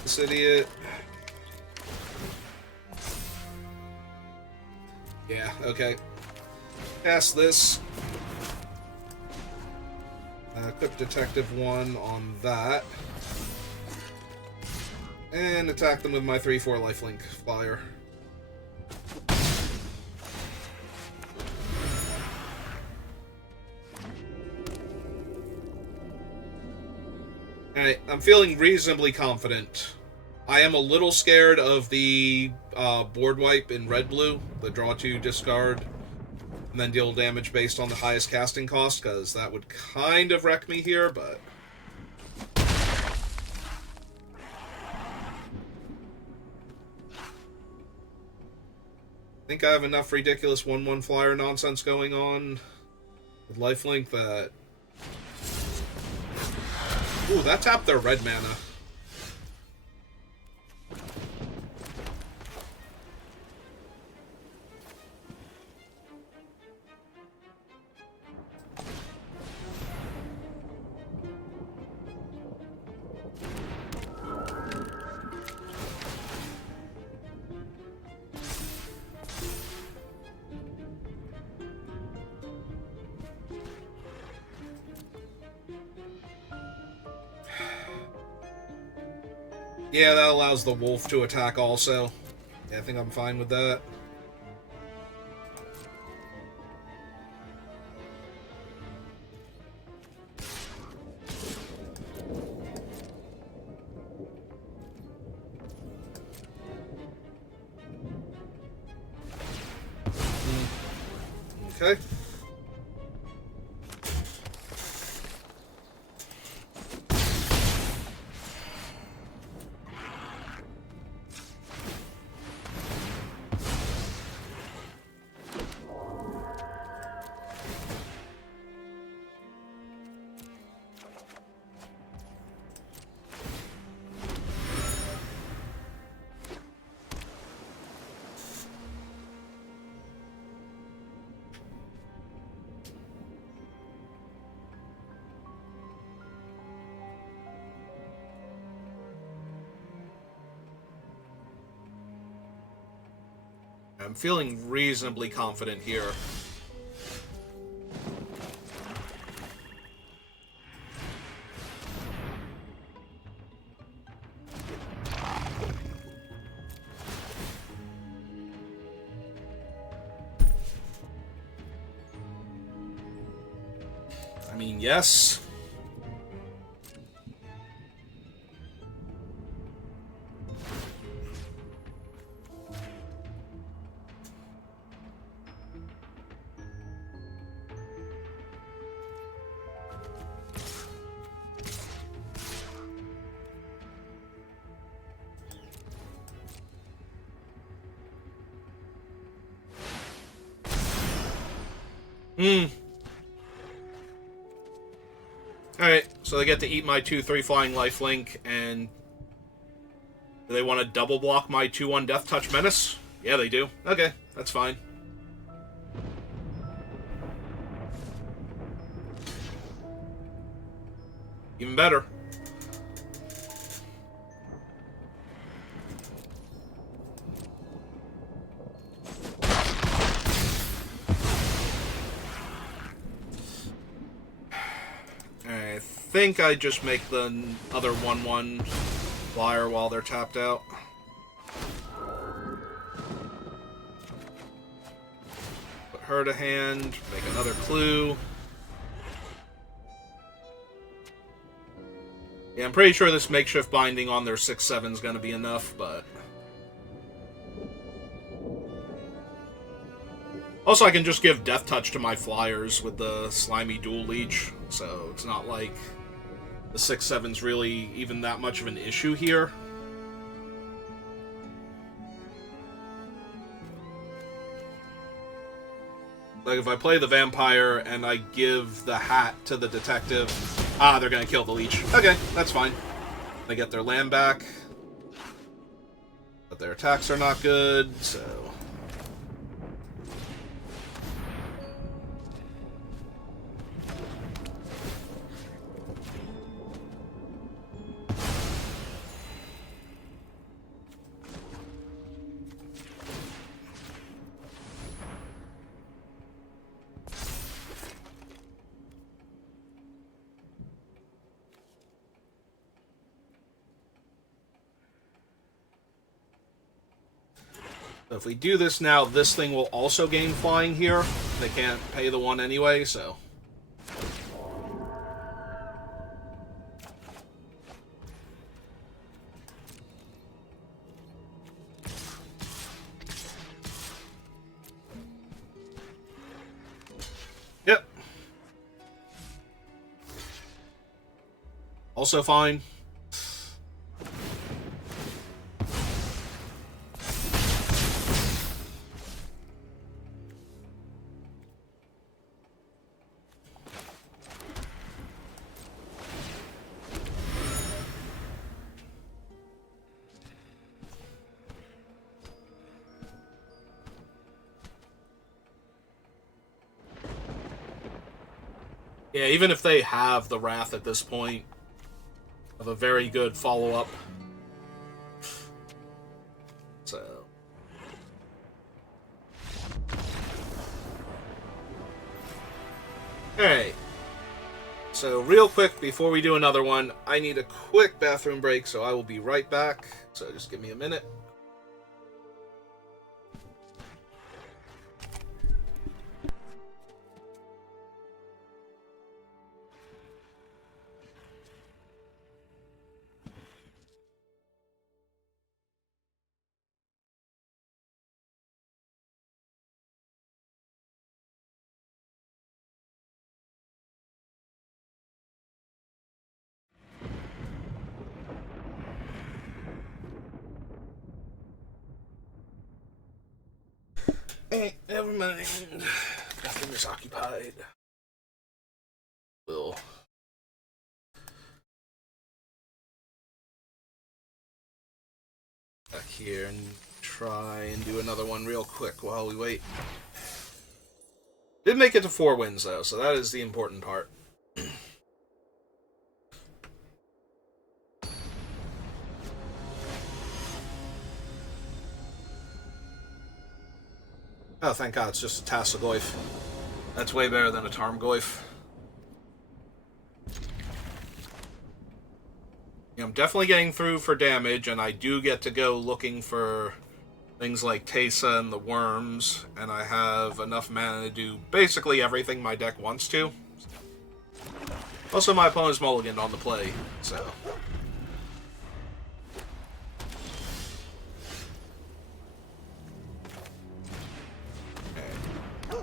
this idiot. Yeah, okay. Pass this. Equip Detective 1 on that. And attack them with my 3/4 lifelink flyer. Alright, I'm feeling reasonably confident. I am a little scared of the board wipe in red-blue, the draw 2, discard, and then deal damage based on the highest casting cost, because that would kind of wreck me here, but... I think I have enough ridiculous 1/1 flyer nonsense going on with lifelink that... ooh, that tapped their red mana. Yeah, that allows the wolf to attack also. Yeah, I think I'm fine with that. Okay. I'm feeling reasonably confident here. I mean, yes. Alright, so they get to eat my 2/3 Flying Lifelink, and do they want to double block my 2/1 Death Touch Menace? Yeah, they do. Okay, that's fine. Even better. I think I just make the other 1/1 flyer while they're tapped out. Put her to hand, make another clue. Yeah, I'm pretty sure this makeshift binding on their 6/7 is going to be enough, but... Also, I can just give Death Touch to my flyers with the Slimy Dual Leech, so it's not like the 6/7's really even that much of an issue here. Like, if I play the Vampire and I give the hat to the Detective... Ah, they're gonna kill the Leech. Okay, that's fine. They get their land back. But their attacks are not good, so... So if we do this now, this thing will also gain flying here. They can't pay the 1 anyway, so... Yep. Also fine. Yeah, even if they have the Wrath at this point, have a very good follow-up. So... Alright. so real quick, before we do another one, I need a quick bathroom break, so I will be right back. So just give me a minute. Hey, never mind. Bathroom is occupied. We'll back here and try and do another one real quick while we wait. Did make it to 4 wins though, so that is the important part. Oh, thank God, it's just a Tassagoyf. That's way better than a Tarmogoyf. I'm definitely getting through for damage, and I do get to go looking for things like Teysa and the worms, and I have enough mana to do basically everything my deck wants to. Also, my opponent's mulliganed on the play, so...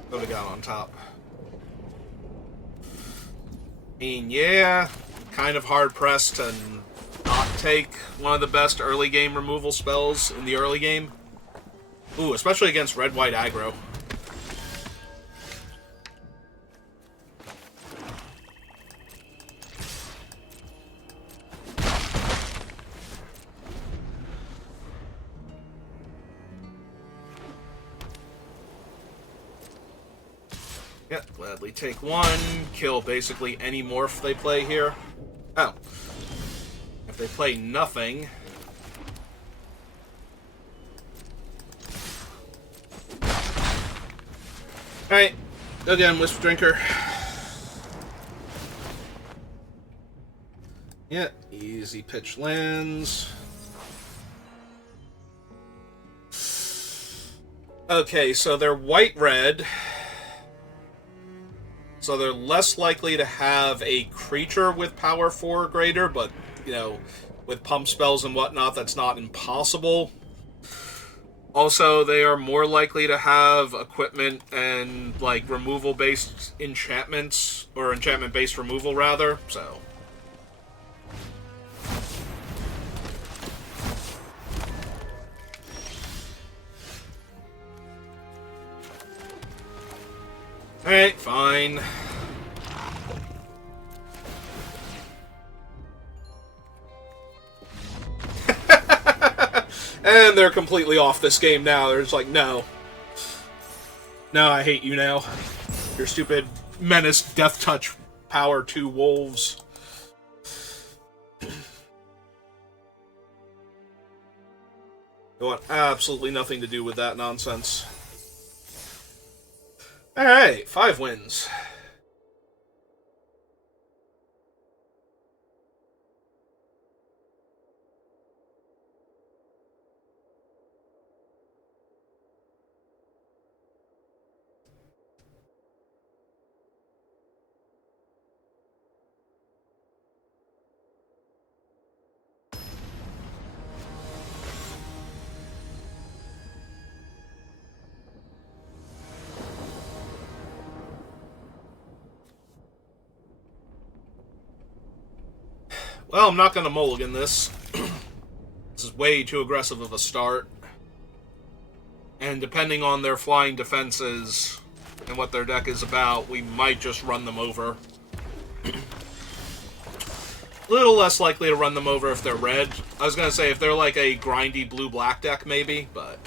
What do we got on top? I mean, yeah, kind of hard-pressed to not take one of the best early game removal spells in the early game. Ooh, especially against red-white aggro. Yep, gladly take one, kill basically any morph they play here. Oh. If they play nothing... Alright, go get him, Wisp Drinker. Yeah, easy pitch lands. Okay, so they're white-red. So they're less likely to have a creature with power 4 or greater, but, you know, with pump spells and whatnot, that's not impossible. Also, they are more likely to have equipment and, like, removal-based enchantments, or enchantment-based removal, rather, so... Alright, fine. And they're completely off this game now. They're just like, no. No, I hate you now. Your stupid Menace Death Touch Power 2 Wolves. You want absolutely nothing to do with that nonsense. Alright, 5 wins. Well, I'm not going to mulligan this. This is way too aggressive of a start. And depending on their flying defenses and what their deck is about, we might just run them over. A little less likely to run them over if they're red. I was going to say if they're like a grindy blue-black deck, maybe, but...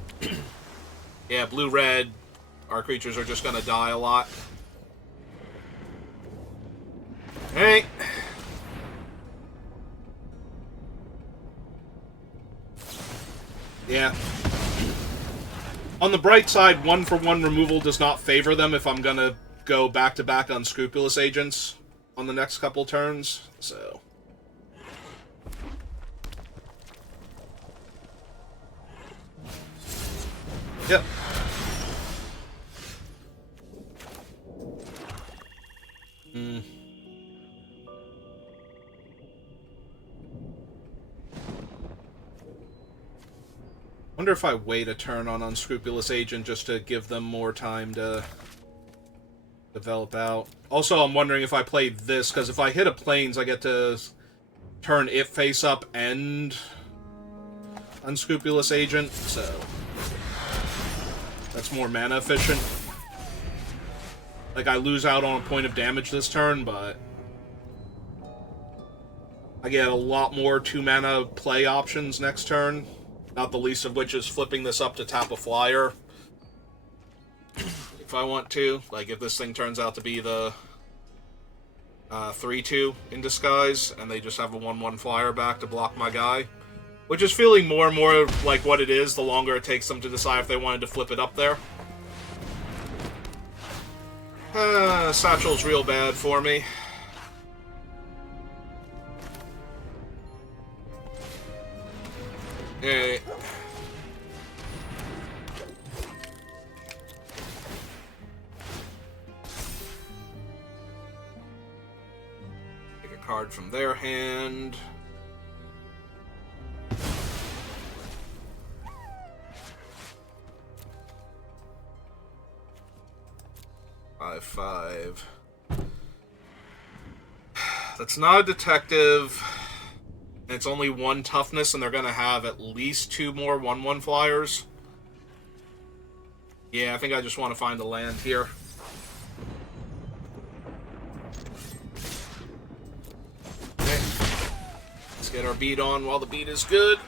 yeah, blue-red, our creatures are just going to die a lot. Alright. Yeah. On the bright side, 1-for-1 removal does not favor them if I'm gonna go back-to-back Unscrupulous Agents. on the next couple turns, so... Yep. Wonder if I wait a turn on Unscrupulous Agent just to give them more time to develop out. Also, I'm wondering if I play this, because if I hit a Plains, I get to turn it face up and Unscrupulous Agent, so that's more mana efficient. Like, I lose out on a point of damage this turn, but I get a lot more 2-mana play options next turn. Not the least of which is flipping this up to tap a flyer. If I want to. Like, if this thing turns out to be the 3-2 in disguise, and they just have a 1-1 flyer back to block my guy. Which is feeling more and more like what it is the longer it takes them to decide if they wanted to flip it up there. Satchel's real bad for me. Hey. Take a card from their hand. Five. That's not a detective. And it's only 1 toughness, and they're going to have at least 2 more 1-1 flyers. Yeah, I think I just want to find a land here. Okay. Let's get our beat on while the beat is good.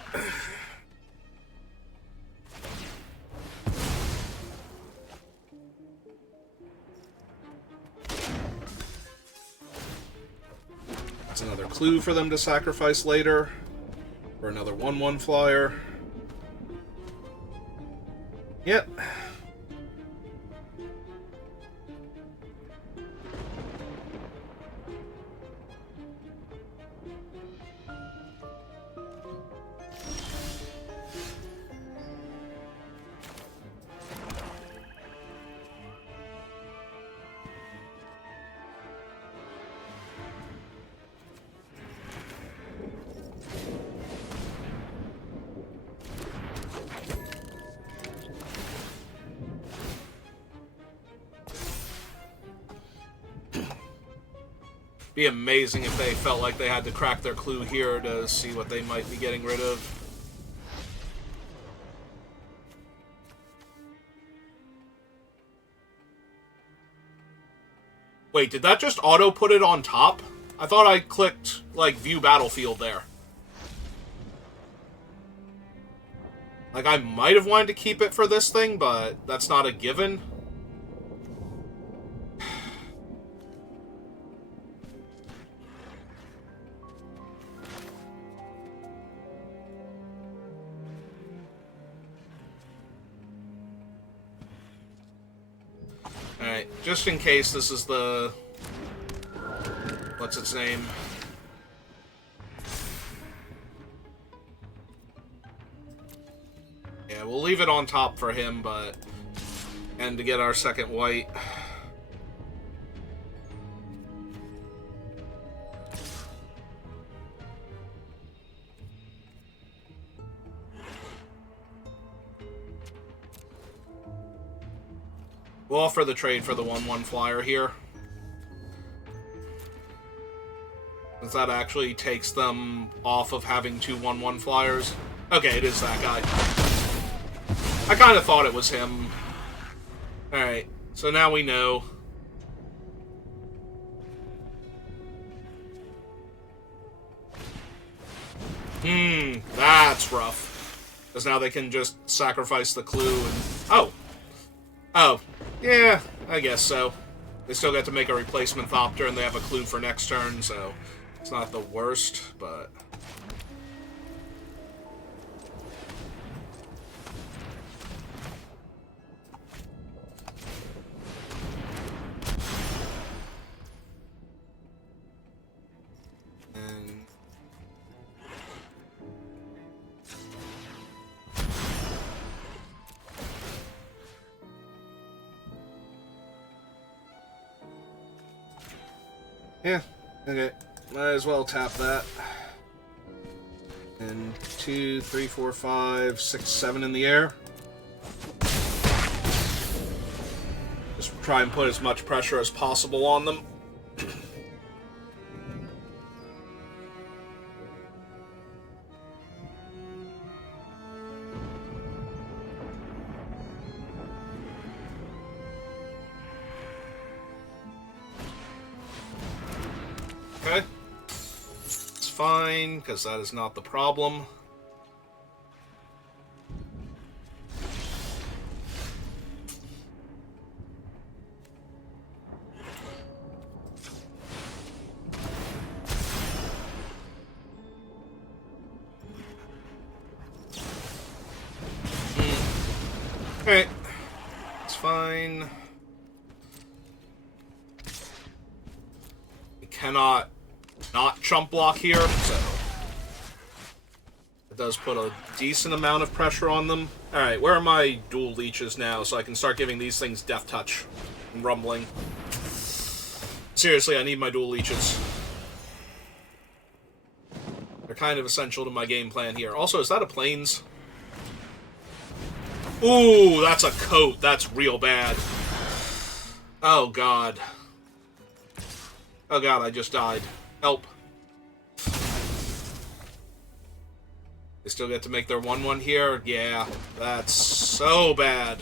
That's another clue for them to sacrifice later. For another 1-1 flyer. Yep. Be amazing if they felt like they had to crack their clue here to see what they might be getting rid of. Wait, did that just auto put it on top? I thought I clicked, like, view battlefield there. Like, I might have wanted to keep it for this thing, but that's not a given. Alright, just in case this is the... what's its name? Yeah, we'll leave it on top for him, but... and to get our second white. We'll offer the trade for the 1-1 flyer here. Since that actually takes them off of having 2 1-1 flyers. Okay, it is that guy. I kind of thought it was him. Alright, so now we know. That's rough. Because now they can just sacrifice the clue and... oh! Oh, yeah, I guess so. They still got to make a replacement Thopter, and they have a clue for next turn, so it's not the worst, but... Yeah, okay. Might as well tap that. And 2, 3, 4, 5, 6, 7 in the air. Just try and put as much pressure as possible on them. Okay. It's fine, because that is not the problem. Alright. It's fine. We cannot not chump block here, so it does put a decent amount of pressure on them. Alright, where are my dual leeches now so I can start giving these things death touch and rumbling? Seriously, I need my dual leeches. They're kind of essential to my game plan here. Also, is that a plains? Ooh, that's a coat. That's real bad. Oh, God. Oh, God, I just died. Help. They still get to make their 1-1 here? Yeah, that's so bad.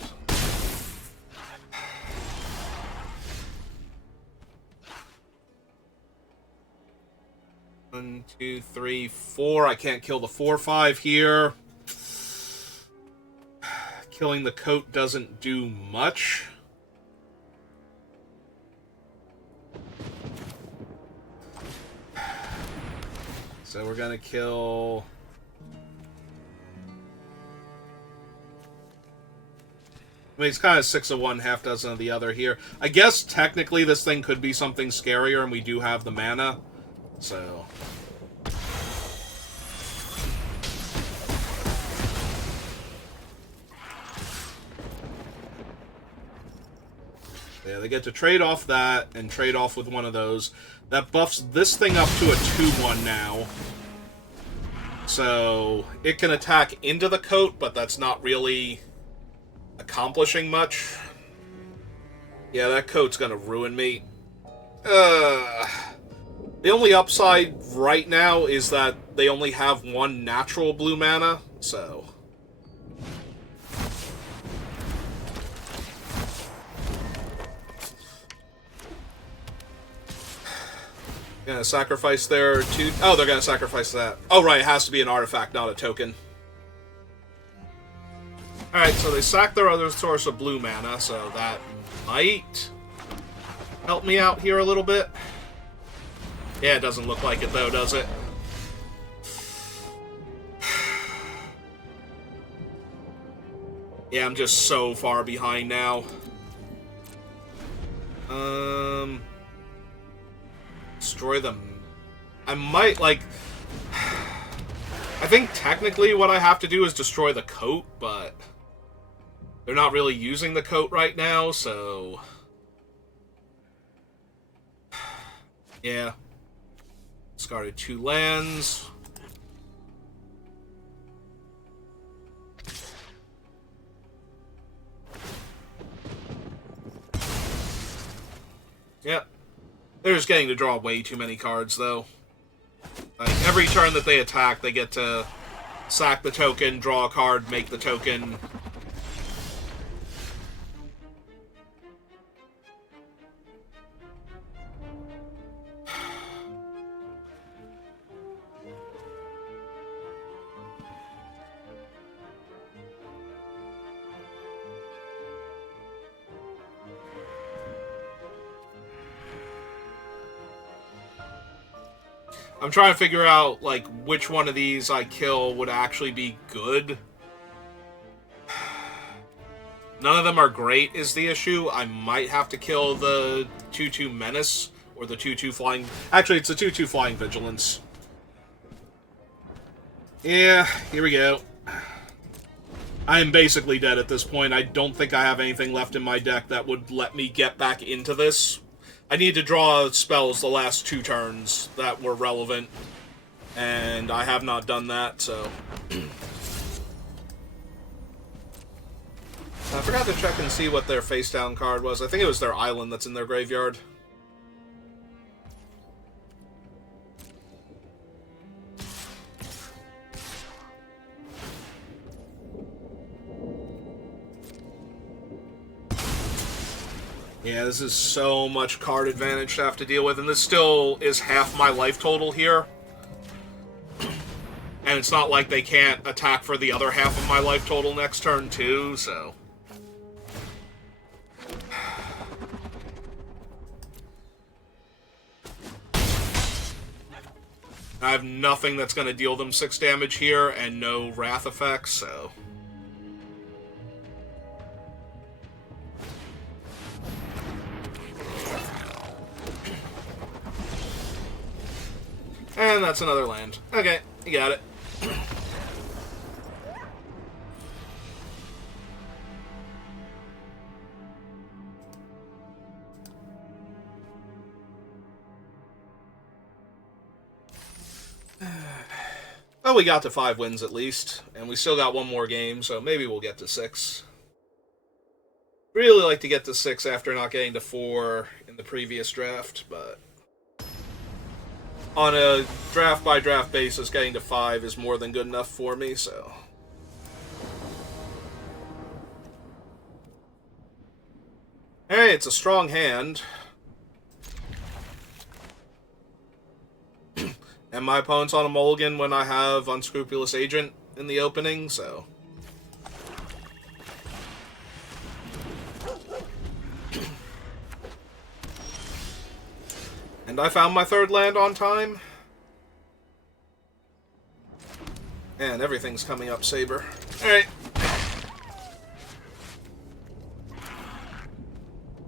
One, 2, 3, 4. I can't kill the 4-5 here. Killing the coat doesn't do much. So we're gonna kill... I mean, it's kind of 6 of one, half dozen of the other here. I guess technically this thing could be something scarier, and we do have the mana. So... yeah, they get to trade off that and trade off with one of those. That buffs this thing up to a 2-1 now. So it can attack into the coat, but that's not really accomplishing much. Yeah, that coat's gonna ruin me. The only upside right now is that they only have 1 natural blue mana, so... gonna sacrifice their 2... oh, they're gonna sacrifice that. Oh, right, it has to be an artifact, not a token. Alright, so they sack their other source of blue mana, so that might help me out here a little bit. Yeah, it doesn't look like it, though, does it? Yeah, I'm just so far behind now. Destroy them. I might, like... I think technically what I have to do is destroy the coat, but... they're not really using the coat right now, so... yeah. Discarded 2 lands. Yep. They're just getting to draw way too many cards, though. Like, every turn that they attack, they get to sack the token, draw a card, make the token. I'm trying to figure out, like, which one of these I kill would actually be good. None of them are great, is the issue. I might have to kill the 2-2 Menace, or the 2-2 Flying... actually, it's the 2-2 Flying Vigilance. Yeah, here we go. I am basically dead at this point. I don't think I have anything left in my deck that would let me get back into this. I need to draw spells the last 2 turns that were relevant, and I have not done that, so... I forgot to check and see what their face-down card was. I think it was their island that's in their graveyard. Yeah, this is so much card advantage to have to deal with, and this still is half my life total here. And it's not like they can't attack for the other half of my life total next turn, too, so... I have nothing that's going to deal them 6 damage here, and no wrath effects, so... And that's another land. Okay, you got it. Well, we got to 5 wins at least, and we still got 1 more game, so maybe we'll get to 6. Really like to get to 6 after not getting to 4 in the previous draft, but... on a draft-by-draft basis, getting to 5 is more than good enough for me, so... Hey, it's a strong hand. And my opponent's on a mulligan when I have Unscrupulous Agent in the opening, so... And I found my 3rd land on time. And everything's coming up, Saber. Alright.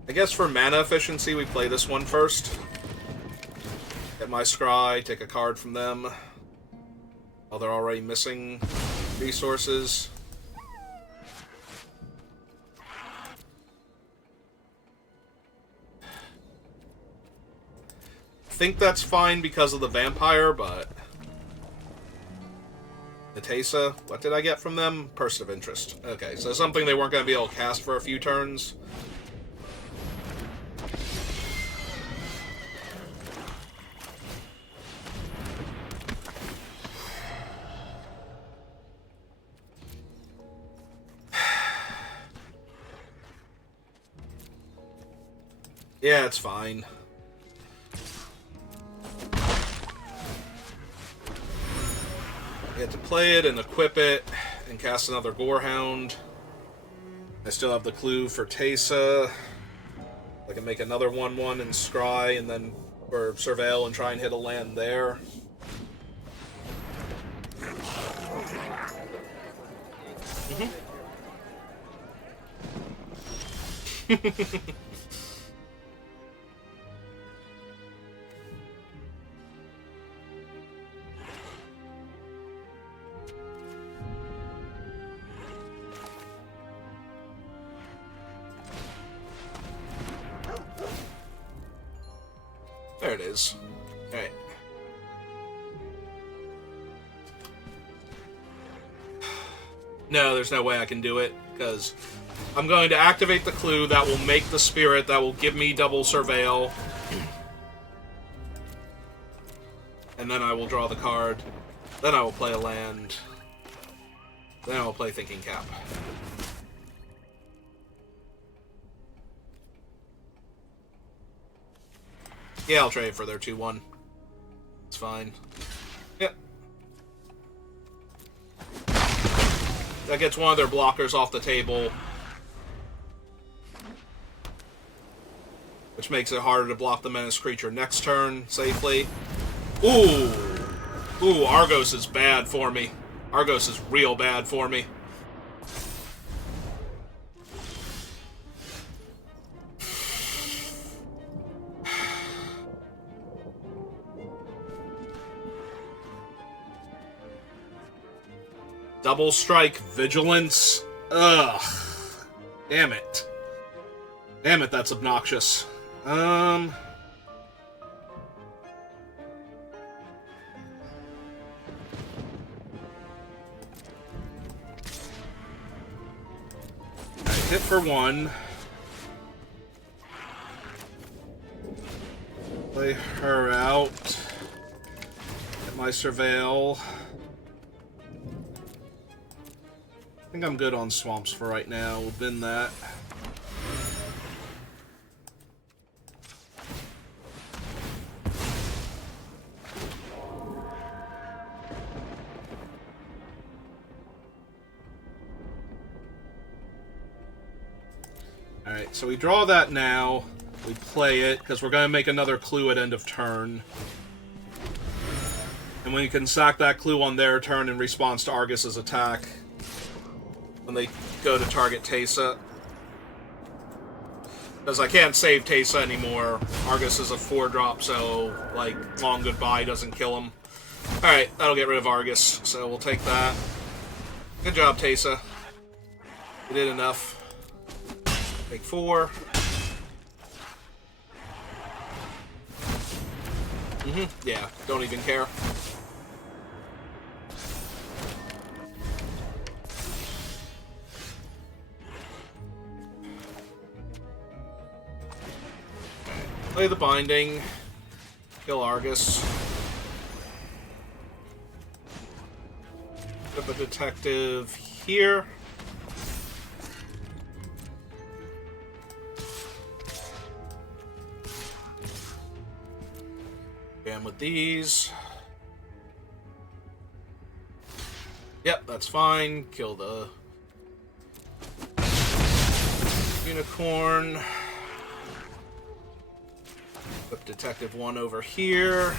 I guess for mana efficiency, we play this one first. Get my scry, take a card from them. While they're already missing resources. I think that's fine because of the vampire, but... Natesa, what did I get from them? Person of Interest. Okay, so something they weren't going to be able to cast for a few turns. Yeah, it's fine. I get to play it and equip it and cast another Gorehound. I still have the clue for Teysa. I can make another 1/1 and scry and then for Surveil and try and hit a land there. There it is. Alright. No, there's no way I can do it, because I'm going to activate the clue that will make the spirit that will give me double Surveil. And then I will draw the card. Then I will play a land. Then I will play Thinking Cap. Yeah, I'll trade for their 2/1. It's fine. Yep. That gets one of their blockers off the table. Which makes it harder to block the menace creature next turn safely. Ooh! Ooh, Argos is bad for me. Argos is real bad for me. Double strike, vigilance. Ugh. Damn it. Damn it, that's obnoxious. hit for 1. Play her out. Get my Surveil. I think I'm good on swamps for right now. We'll bin that. Alright, so we draw that now. We play it, because we're going to make another clue at end of turn. And we can sack that clue on their turn in response to Argus's attack. When they go to target Teysa. Because I can't save Teysa anymore. Argus is a 4-drop, so, like, long goodbye doesn't kill him. Alright, that'll get rid of Argus, so we'll take that. Good job, Teysa. You did enough. Take 4. Yeah, don't even care. Play the binding. Kill Argus. Put the detective here. Jam with these. Yep, that's fine. Kill the unicorn. Put Detective 1 over here.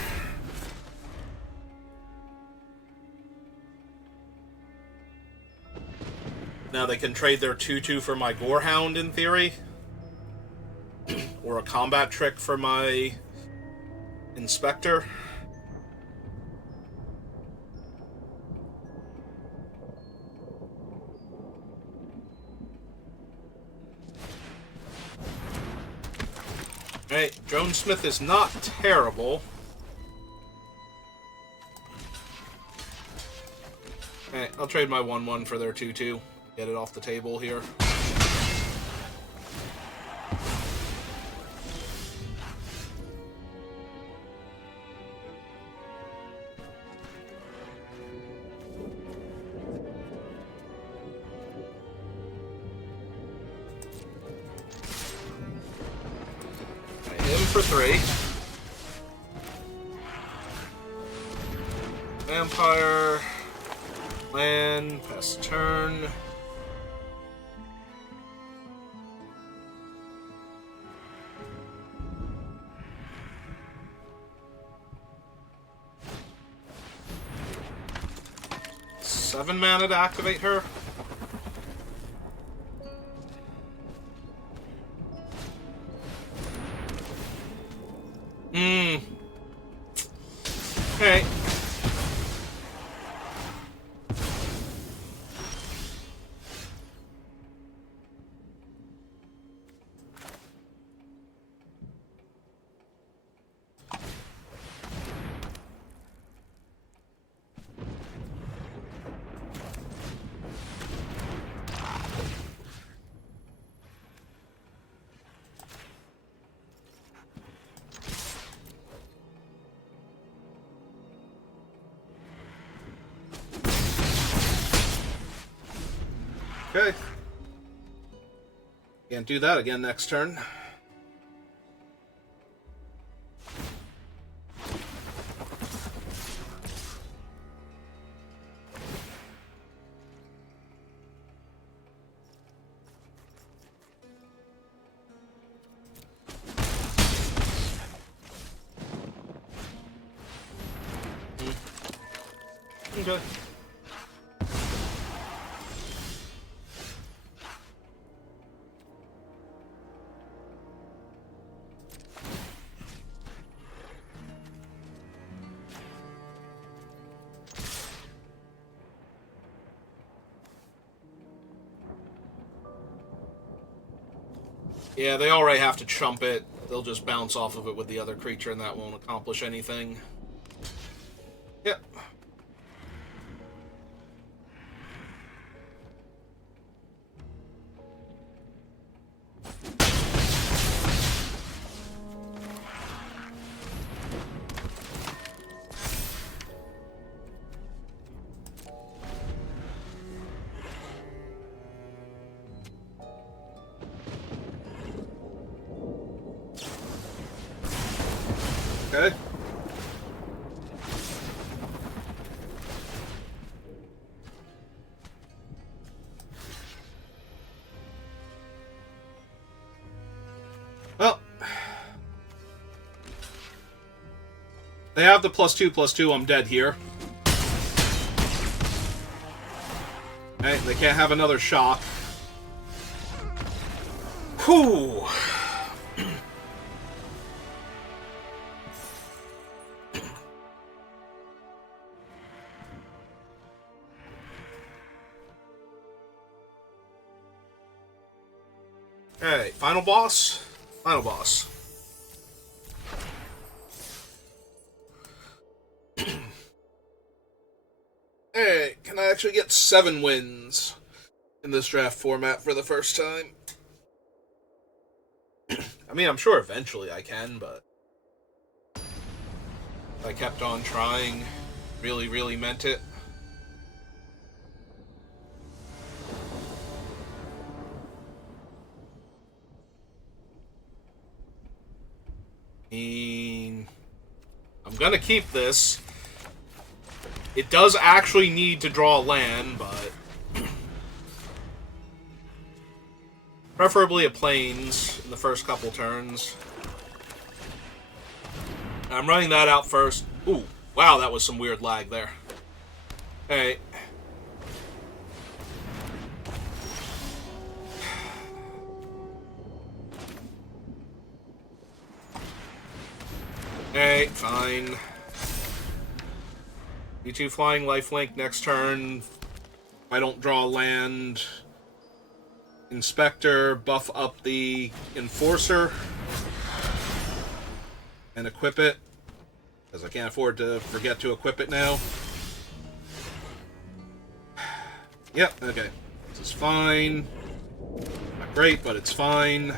Now they can trade their 2/2 for my Gorehound, in theory. Or a combat trick for my Inspector. Alright, Drone Smith is not terrible. Alright, I'll trade my 1/1 for their 2/2. Get it off the table here. For 3. Vampire. Land. Pass turn. Seven mana to activate her. Okay. Okay. Can't do that again next turn. Okay. Yeah, they already have to chump it. They'll just bounce off of it with the other creature, and that won't accomplish anything. Yep. Okay. Well, they have the +2/+2. I'm dead here. Okay, they can't have another shock. Whew. Alright, final boss. Final boss. Alright, can I actually get 7 wins in this draft format for the first time? I mean, I'm sure eventually I can, but I kept on trying. Really, really meant it. I'm gonna keep this. It does actually need to draw land, but preferably a plains in the first couple turns. I'm running that out first. Ooh, wow, that was some weird lag there. Hey. Hey, fine. You2 flying lifelink next turn. I don't draw land. Inspector, buff up the Enforcer. And equip it. Because I can't afford to forget to equip it now. Yep, okay. This is fine. Not great, but it's fine.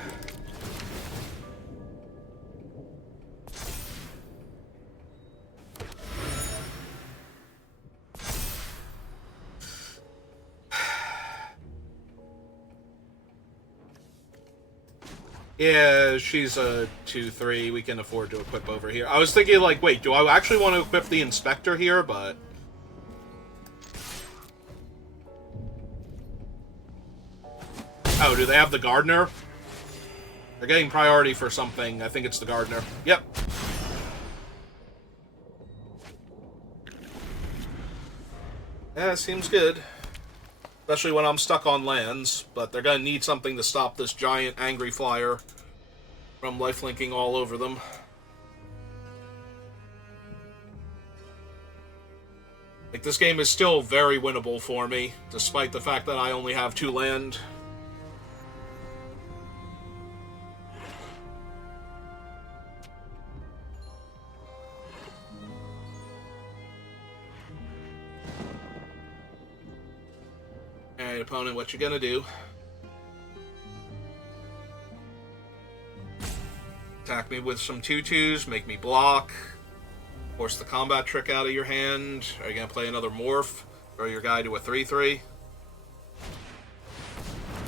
Yeah, she's a 2/3. We can afford to equip over here. I was thinking, like, wait, do I actually want to equip the Inspector here? But oh, do they have the Gardener? They're getting priority for something. I think it's the Gardener. Yep. Yeah, seems good. Especially when I'm stuck on lands, but they're gonna need something to stop this giant angry flyer from lifelinking all over them. Like, this game is still very winnable for me, despite the fact that I only have 2 land. Alright, opponent, what you gonna do? Attack me with some 2/2s, make me block, force the combat trick out of your hand. Are you gonna play another morph? Throw your guy to a 3/3?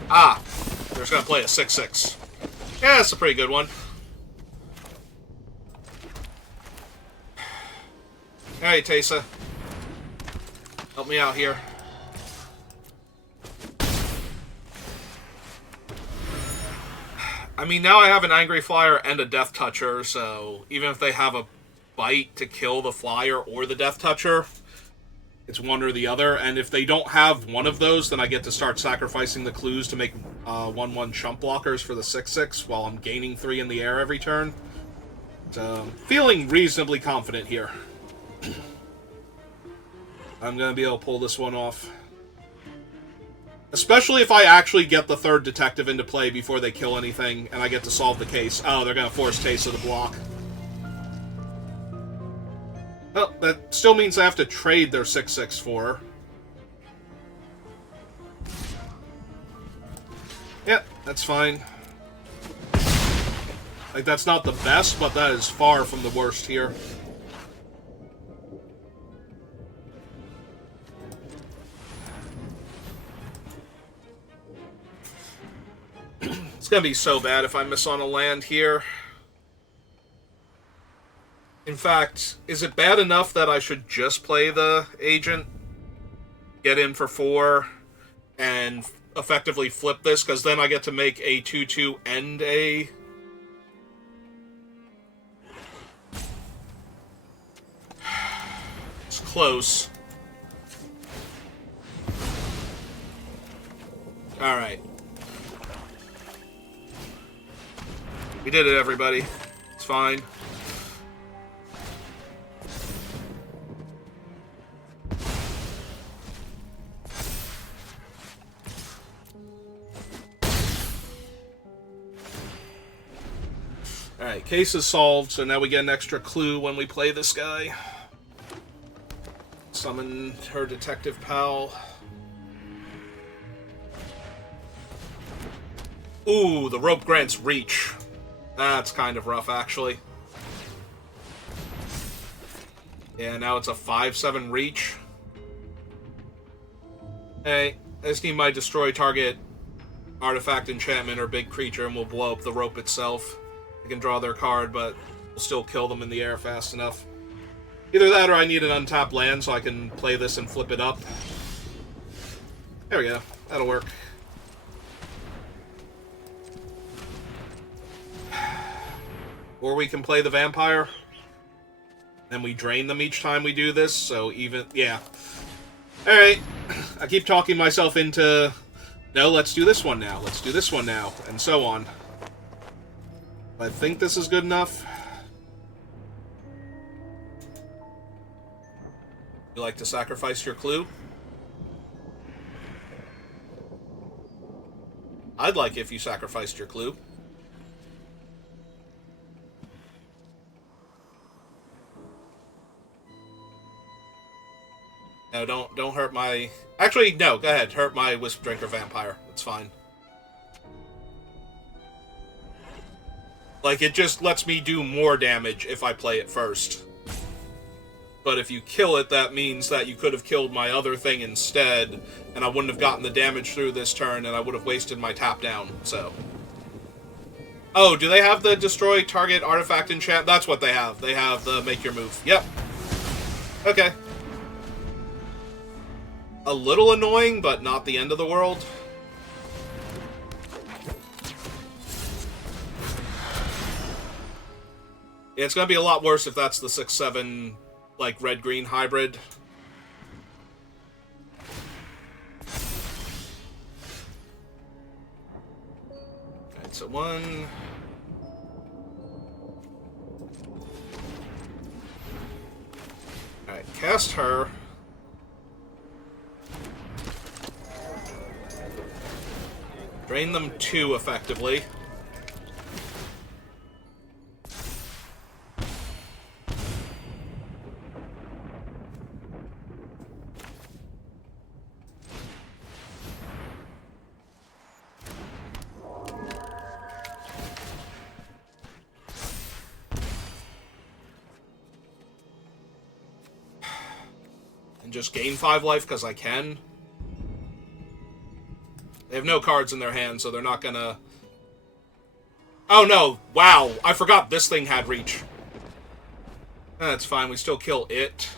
Ah! They're just gonna play a 6/6. Yeah, that's a pretty good one. Alright, Teysa. Help me out here. I mean, now I have an Angry Flyer and a Death Toucher, so even if they have a bite to kill the Flyer or the Death Toucher, it's one or the other. And if they don't have one of those, then I get to start sacrificing the clues to make 1/1 chump blockers for the 6/6 while I'm gaining 3 in the air every turn. So, feeling reasonably confident here. I'm going to be able to pull this one off. Especially if I actually get the 3rd detective into play before they kill anything, and I get to solve the case. Oh, they're going to force Teysa to block. Well, that still means I have to trade their 6/6 for her. Yep, that's fine. Like, that's not the best, but that is far from the worst here. It's gonna be so bad if I miss on a land here. In fact, is it bad enough that I should just play the agent, get in for 4, and effectively flip this? Because then I get to make a 2-2 and a... It's close. Alright. We did it, everybody. It's fine. Alright, case is solved, so now we get an extra clue when we play this guy. Summon her detective pal. Ooh, the rope grants reach. That's kind of rough, actually. Yeah, now it's a 5-7 reach. Hey, I just need my destroy target artifact, enchantment, or big creature, and we'll blow up the rope itself. I can draw their card, but we'll still kill them in the air fast enough. Either that or I need an untapped land so I can play this and flip it up. There we go. That'll work. Or we can play the vampire. Then we drain them each time we do this, so even... Yeah. Alright. I keep talking myself into... No, let's do this one now. Let's do this one now. And so on. I think this is good enough. You like to sacrifice your clue? I'd like if you sacrificed your clue. No, don't hurt my... Actually, no, go ahead. Hurt my Wisp Drinker Vampire. It's fine. Like, it just lets me do more damage if I play it first. But if you kill it, that means that you could have killed my other thing instead, and I wouldn't have gotten the damage through this turn, and I would have wasted my tap down, so... Oh, do they have the destroy target artifact enchant? That's what they have. They have the make your move. Yep. Okay. A little annoying, but not the end of the world. Yeah, it's gonna be a lot worse if that's the 6-7, like, red-green hybrid. Alright, so 1... Alright, cast her. Drain them 2, effectively. And just gain 5 life because I can. They have no cards in their hand, so they're not gonna... Oh no! Wow! I forgot this thing had reach. That's fine, we still kill it.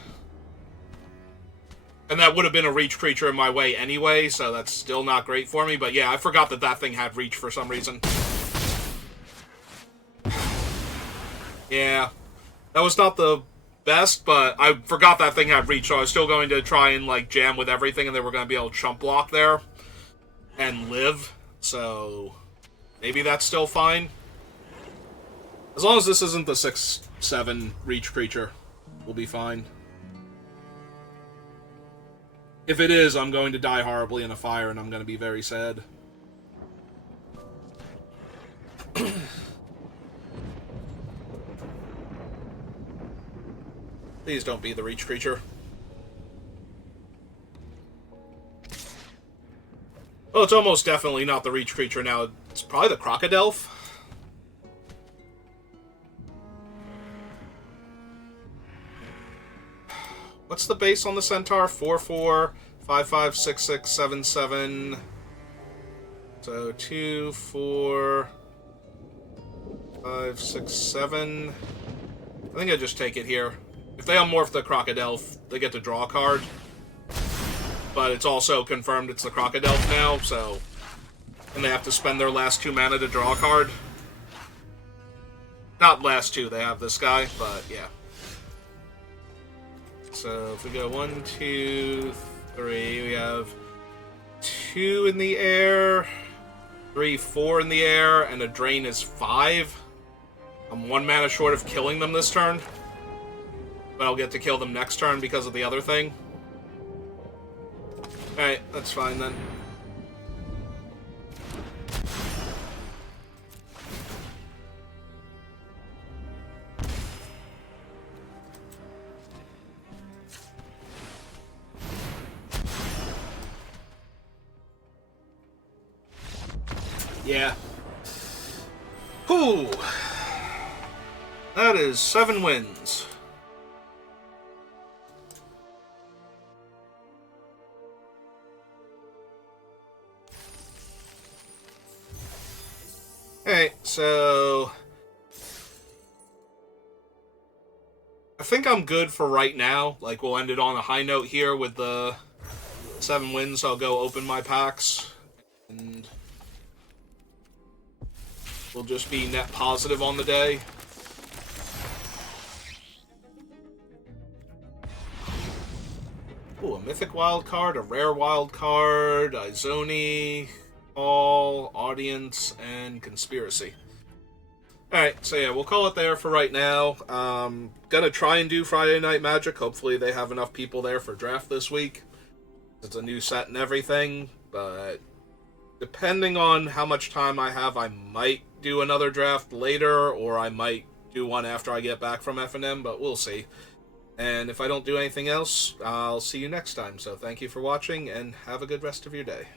And that would have been a reach creature in my way anyway, so that's still not great for me. But yeah, I forgot that that thing had reach for some reason. Yeah. That was not the best, but I forgot that thing had reach, so I was still going to try and, like, jam with everything, and they were going to be able to chump block there. And live, so maybe that's still fine. As long as this isn't the 6-7 reach creature, we'll be fine. If it is, I'm going to die horribly in a fire, and I'm going to be very sad. Please don't be the reach creature. Well, it's almost definitely not the reach creature now. It's probably the Crocodile. What's the base on the Centaur? 4-4, 5-5, 6-6, 7-7. So 2, 4, 5, 6, 7. I think I just take it here. If they unmorph the Crocodile, they get to draw a card. But it's also confirmed it's the Crocodile now, so... And they have to spend their last 2 mana to draw a card. Not last 2, they have this guy, but yeah. So if we go 1, 2, 3, we have 2 in the air, 3, 4 in the air, and a drain is 5. I'm 1 mana short of killing them this turn. But I'll get to kill them next turn because of the other thing. Alright, that's fine then. Yeah. Whew. That is 7 wins. Alright, so... I think I'm good for right now. Like, we'll end it on a high note here with the 7 wins. I'll go open my packs. And... we'll just be net positive on the day. Ooh, a mythic wild card, a rare wild card, Izoni, All, Audience, and Conspiracy. Alright, so yeah, we'll call it there for right now. Gonna try and do Friday Night Magic. Hopefully they have enough people there for draft this week. It's a new set and everything, but depending on how much time I have, I might do another draft later, or I might do one after I get back from F&M, but we'll see. And if I don't do anything else, I'll see you next time. So thank you for watching, and have a good rest of your day.